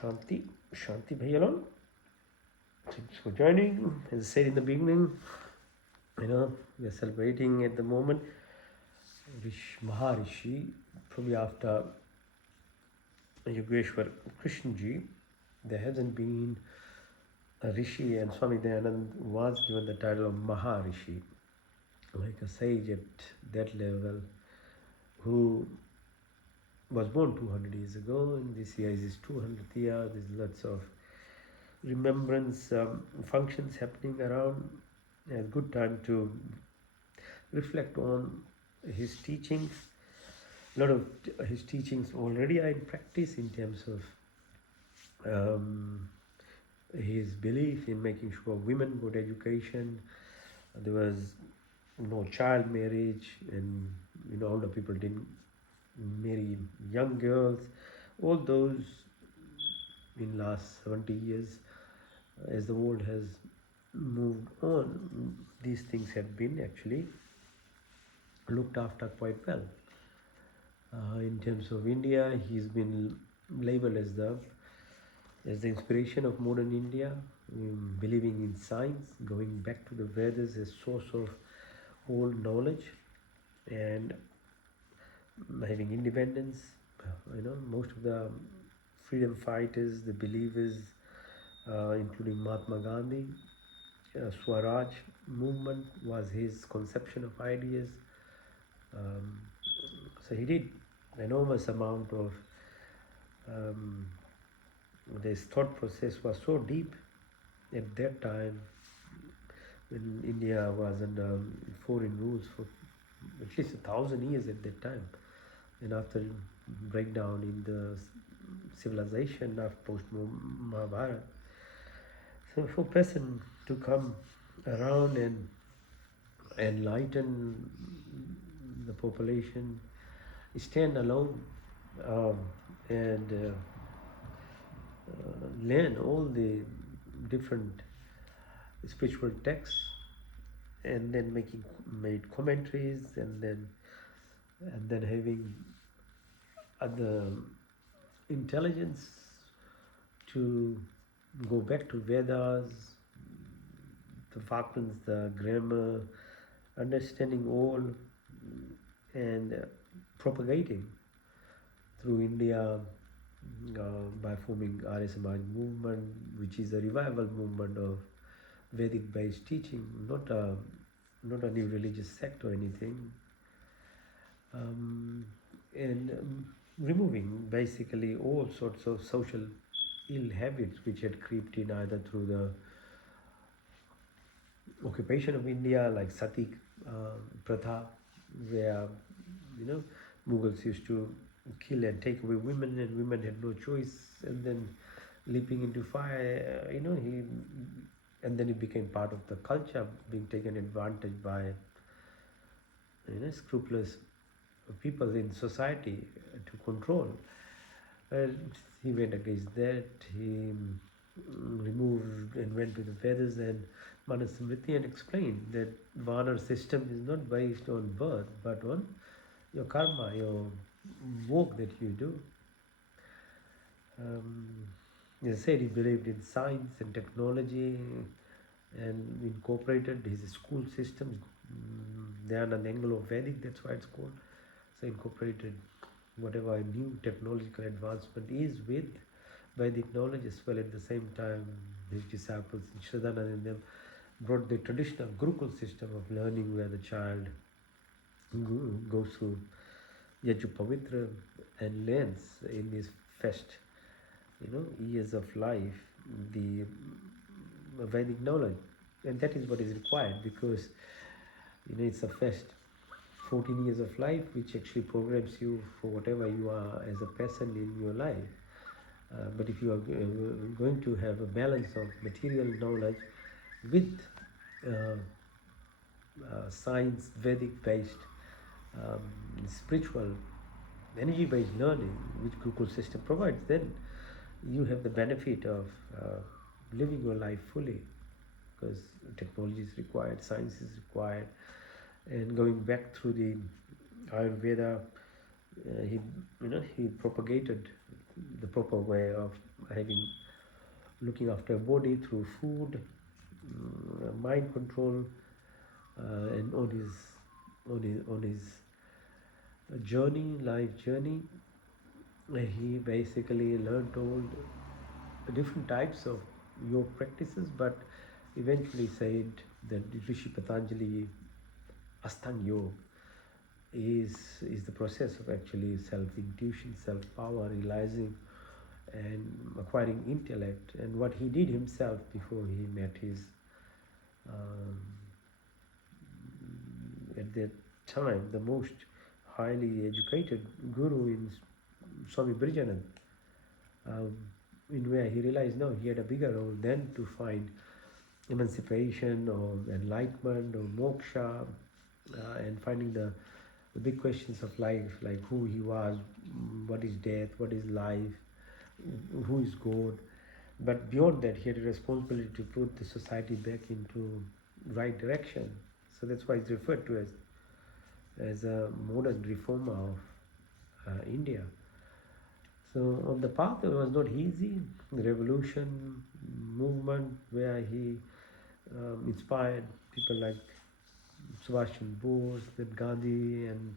Shanti, Shanti Bhayalam. Thanks for joining. As I said in the beginning, we are celebrating at the moment Maharishi, probably after Yogeshwar Krishnji. There hasn't been a Rishi, and Swami Dayanand was given the title of Maharishi, like a sage at that level, who was born 200 years ago, and this year is his 200th year. There's lots of remembrance functions happening around. A good time to reflect on his teachings. A lot of his teachings already are in practice in terms of his belief in making sure women got education. There was no child marriage, and older people didn't marry young girls. All those in last 70 years, as the world has moved on, these things have been actually looked after quite well. In terms of India, he's been labeled as the inspiration of modern India, believing in science, going back to the Vedas as source of all knowledge, and having independence. Most of the freedom fighters, the believers, including Mahatma Gandhi, Swaraj movement was his conception of ideas. So he did enormous amount of this thought process was so deep at that time when India was under foreign rules for at least 1,000 years at that time. And after breakdown in the civilization of post Mahabharata, so for person to come around and enlighten the population, stand alone, um, and learn all the different spiritual texts, and then made commentaries, and then having other intelligence to go back to Vedas, the Falklands, the grammar, understanding all, and propagating through India by forming Arya Samaj movement, which is a revival movement of Vedic-based teaching, not a new religious sect or anything, and removing basically all sorts of social ill habits which had crept in either through the occupation of India, like Sati Pratha, where Mughals used to kill and take away women, and women had no choice, and then leaping into fire, and then it became part of the culture, being taken advantage by scrupulous people in society to control. Well, he went against that. He removed and went to the Vedas and Manusmriti and explained that Varna system is not based on birth but on your karma, your work that you do. As I said, he believed in science and technology and incorporated his school systems. Dhyana Anglo-Vedic, that's why it's called. So incorporated whatever new technological advancement is with Vedic knowledge as well. At the same time, his disciples, Shraddhanand and them, brought the traditional Gurukul system of learning, where the child goes through Yajupavitra and learns in his first years of life the Vedic knowledge, and that is what is required, because it's the first 14 years of life which actually programs you for whatever you are as a person in your life. But if you are going to have a balance of material knowledge with science, Vedic-based, spiritual, energy-based learning, which Gurukul system provides, then you have the benefit of living your life fully, because technology is required, science is required, and going back through the Ayurveda, he propagated the proper way of looking after a body through food, mind control, and on his life journey, he basically learned all different types of yoga practices, but eventually said that Rishi Patanjali Astang Yoga is the process of actually self-intuition, self-power, realizing and acquiring intellect. And what he did himself before he met his at that time the most highly educated guru in Swami Brijanand, in where he realized no, he had a bigger role than to find emancipation or enlightenment or moksha, and finding the big questions of life, like who he was, what is death, what is life, who is God. But beyond that, he had a responsibility to put the society back into right direction. So that's why it's referred to as a modern reformer of India. So on the path, it was not easy. The revolution movement, where he inspired people like Subhash Chandra Bose, then Gandhi, and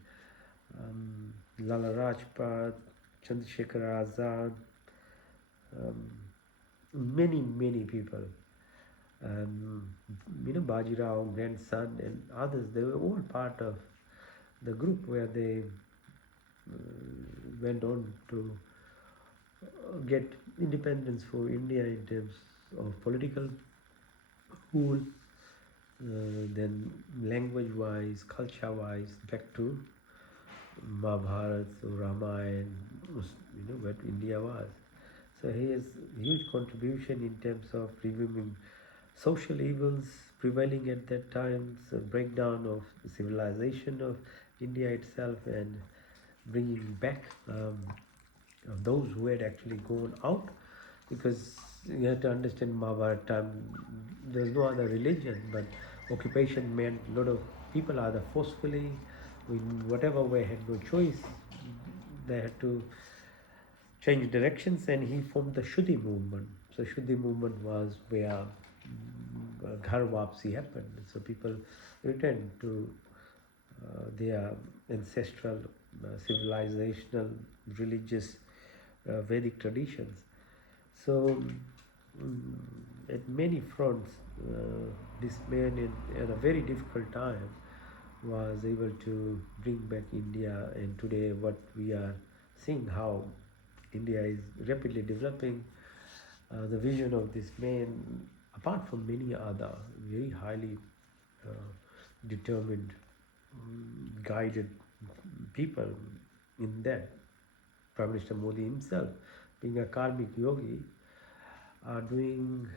Lala Rajpat, Chandrasekhar Azad, many people. Bajirao, grandson, and others, they were all part of the group where they went on to get independence for India in terms of political rule, then language-wise, culture-wise, back to Mahabharata or Ramayana, what India was. So he has huge contribution in terms of reviewing social evils prevailing at that time, so breakdown of the civilization of India itself, and bringing back those who had actually gone out, because you have to understand Mahabharata time, there's no other religion, but occupation meant a lot of people either forcefully, in whatever way, had no choice, they had to change directions, and he formed the Shuddhi movement. So Shuddhi movement was where Ghar Wapsi happened. So people returned to their ancestral, civilizational, religious, Vedic traditions. So at many fronts, this man at a very difficult time was able to bring back India, and today what we are seeing, how India is rapidly developing. The vision of this man, apart from many other very highly determined, guided people in that, Prime Minister Modi himself, being a karmic yogi, are doing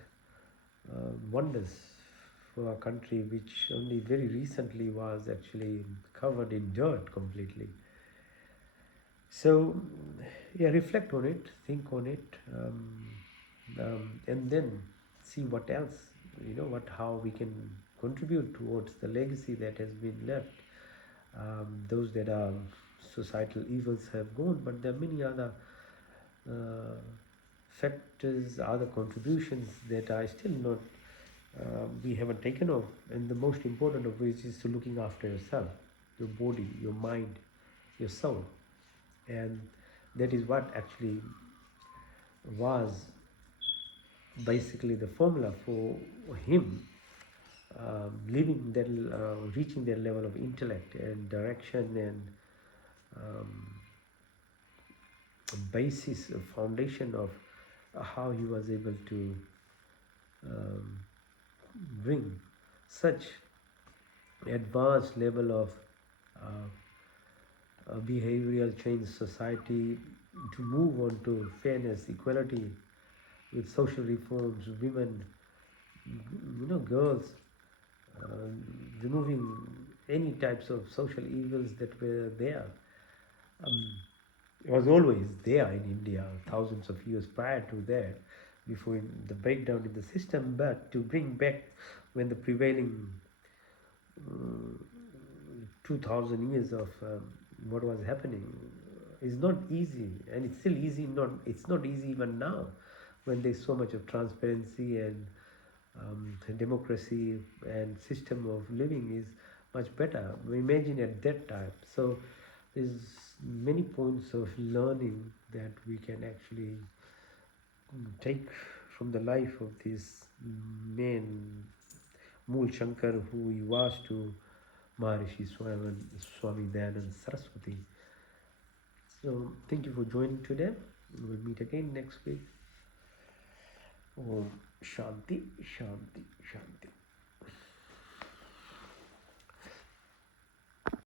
wonders for a country which only very recently was actually covered in dirt completely. So, yeah, reflect on it, think on it, and then see what else, how we can contribute towards the legacy that has been left. Those that are societal evils have gone, but there are many other uh, factors, other contributions that are still not, we haven't taken off, and the most important of which is to looking after yourself, your body, your mind, your soul, and that is what actually was basically the formula for him living that, reaching that level of intellect and direction and basis, a foundation of how he was able to um, bring such advanced level of behavioral change society, to move on to fairness, equality, with social reforms, women, girls, removing any types of social evils that were there. It was always there in India thousands of years prior to that, before the breakdown in the system, but to bring back when the prevailing 2000 years of what was happening is not easy, and it's still easy, it's not easy even now, when there's so much of transparency and democracy and system of living is much better. Imagine at that time. So there's many points of learning that we can actually take from the life of this man, Mool Shankar, who he was to Maharishi Swami Dayanand Saraswati. So thank you for joining today. We'll meet again next week. Om Shanti, Shanti, Shanti.